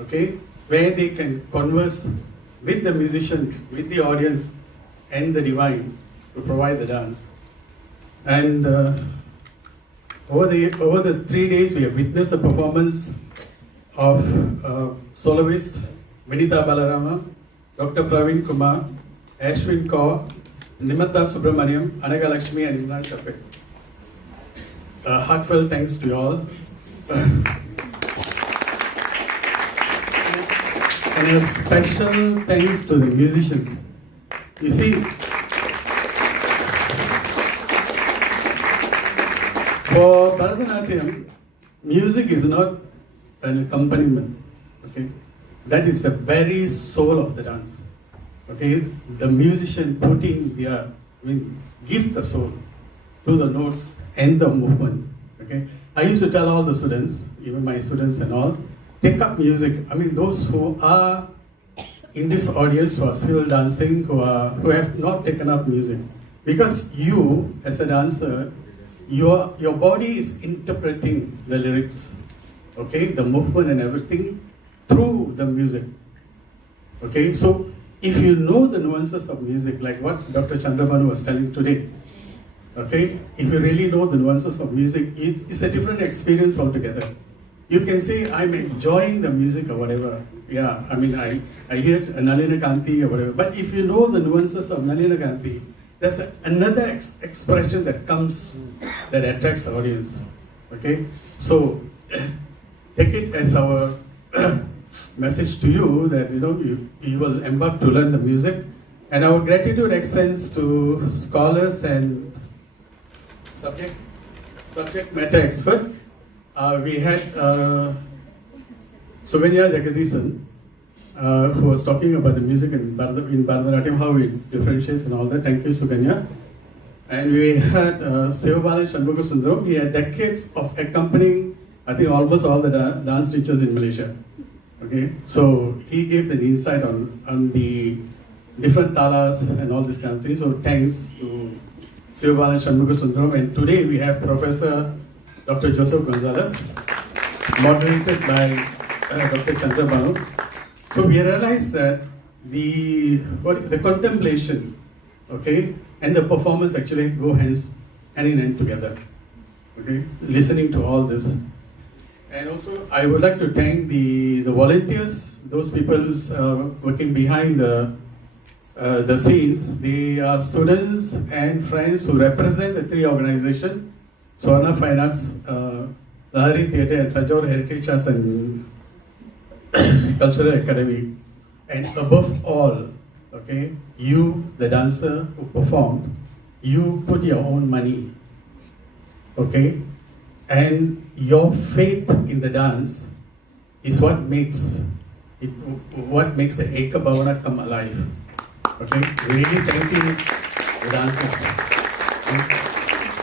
okay, where they can converse with the musician, with the audience, and the divine to provide the dance. And over the 3 days, we have witnessed the performance of soloists Vinita Balarama, Dr. Praveen Kumar, Ashwin Kaur, Nimata Subramaniam, Anagha Laxmi, and Imran Syafiq. Heartfelt thanks to you all. And a special thanks to the musicians. You see, for Bharatanatyam, music is not an accompaniment, okay? That is the very soul of the dance, okay? The musician putting give the soul to the notes and the movement, okay? I used to tell all the students, even my students and all, take up music. I mean, those who are in this audience who are still dancing, who have not taken up music. Because you, as a dancer, your body is interpreting the lyrics, okay, the movement and everything through the music. Okay, so if you know the nuances of music, like what Dr. Chandrabanu was telling today, okay, if you really know the nuances of music, it's a different experience altogether. You can say, I'm enjoying the music or whatever. Yeah, I mean, I hear Nalina Kanti or whatever. But if you know the nuances of Nalina Kanti, there's another expression that comes that attracts the audience. Okay? So, take it as our message to you that, you will embark to learn the music. And our gratitude extends to scholars and subject matter experts. We had Suvenya Jagadishan, who was talking about the music in Bharatanatyam, how it differentiates and all that. Thank you, Suvenya. And we had Sivabalan Shanmuga Sundaram. He had decades of accompanying, I think, almost all the dance teachers in Malaysia. Okay, so he gave an insight on the different talas and all this kind of things. So thanks to Sivabalan Shanmuga Sundaram. And today we have Professor Dr. Joseph Gonzales, moderated by Dr. Chandrabanu. So we realized that the contemplation, okay, and the performance actually go hand in hand together. Okay, listening to all this. And also, I would like to thank the volunteers, those people working behind the scenes. They are students and friends who represent the three organizations: Suvarna Fine Arts, Lahari Theatre, and Thanjavur Heritage Arts and Cultural Academy. And above all, okay, you, the dancer who performed, you put your own money, okay? And your faith in the dance is what makes the Eka Bhavana come alive. Okay, really thanking the dancers.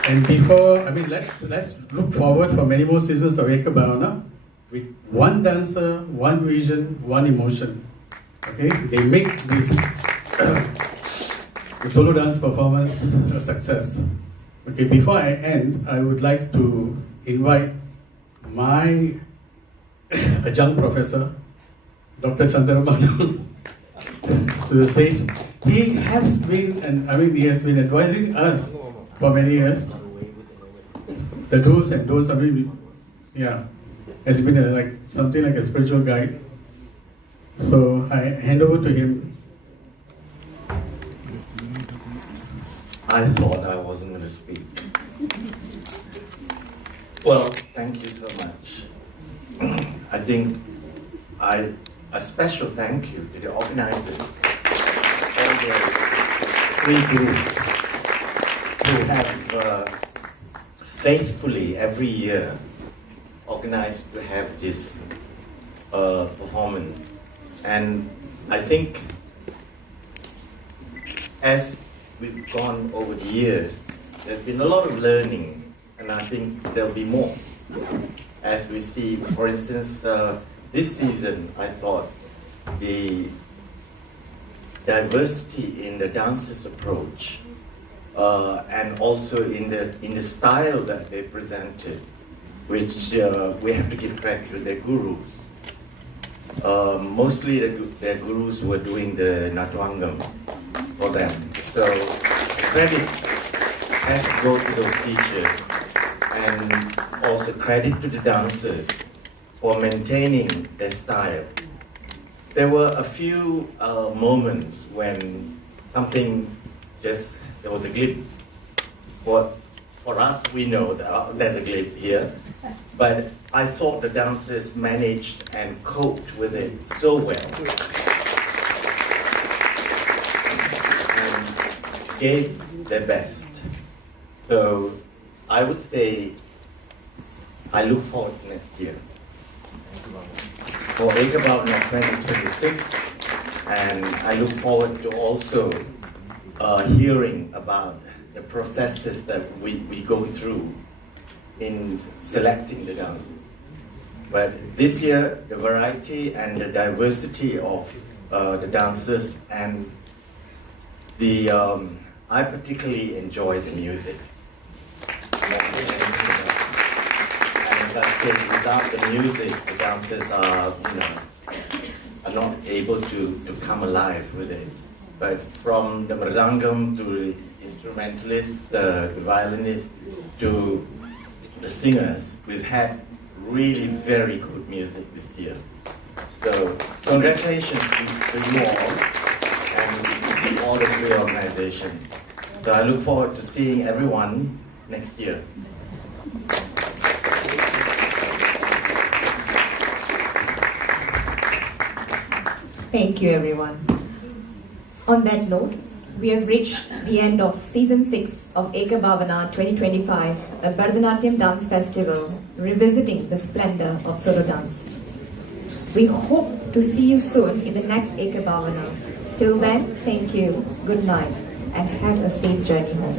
And before, let's look forward for many more seasons of Eka Bhavana with one dancer, one vision, one emotion. Okay, they make this the solo dance performance a success. Okay, before I end, I would like to invite my adjunct professor, Dr. Chandrabanu, to the stage. He has been, he has been advising us for many years. The do's and don'ts. Has been something like a spiritual guide. So I hand over to him. I thought I wasn't going to speak. Well, thank you so much. I think a special thank you to the organizers, all the three groups who have faithfully every year organized to have this performance. And I think as we've gone over the years, there's been a lot of learning, and I think there'll be more. As we see, for instance, this season, I thought the diversity in the dancers' approach and also in the style that they presented, which we have to give credit to their gurus. Mostly their gurus were doing the Natwangam for them. So credit has to go to those teachers, and also credit to the dancers for maintaining their style. There were a few moments when something there was a glitch. For us, we know that there's a glitch here, but I thought the dancers managed and coped with it so well and gave their best. So I would say I look forward to next year for Eka Bhavana 2026, and I look forward to also hearing about the processes that we go through in selecting the dances. But this year, the variety and the diversity of the dancers, and I particularly enjoy the music. And as I said, without the music, the dancers are not able to come alive with it. But from the mridangam to the instrumentalist, the violinist, to the singers, we've had really very good music this year. So congratulations to you all and all the three organizations. So I look forward to seeing everyone next year. Thank you, everyone. On that note, we have reached the end of Season 6 of Eka Bhavana 2025, a Bharatanatyam dance festival revisiting the splendor of solo dance. We hope to see you soon in the next Eka Bhavana. Till then, thank you, good night, and have a safe journey home.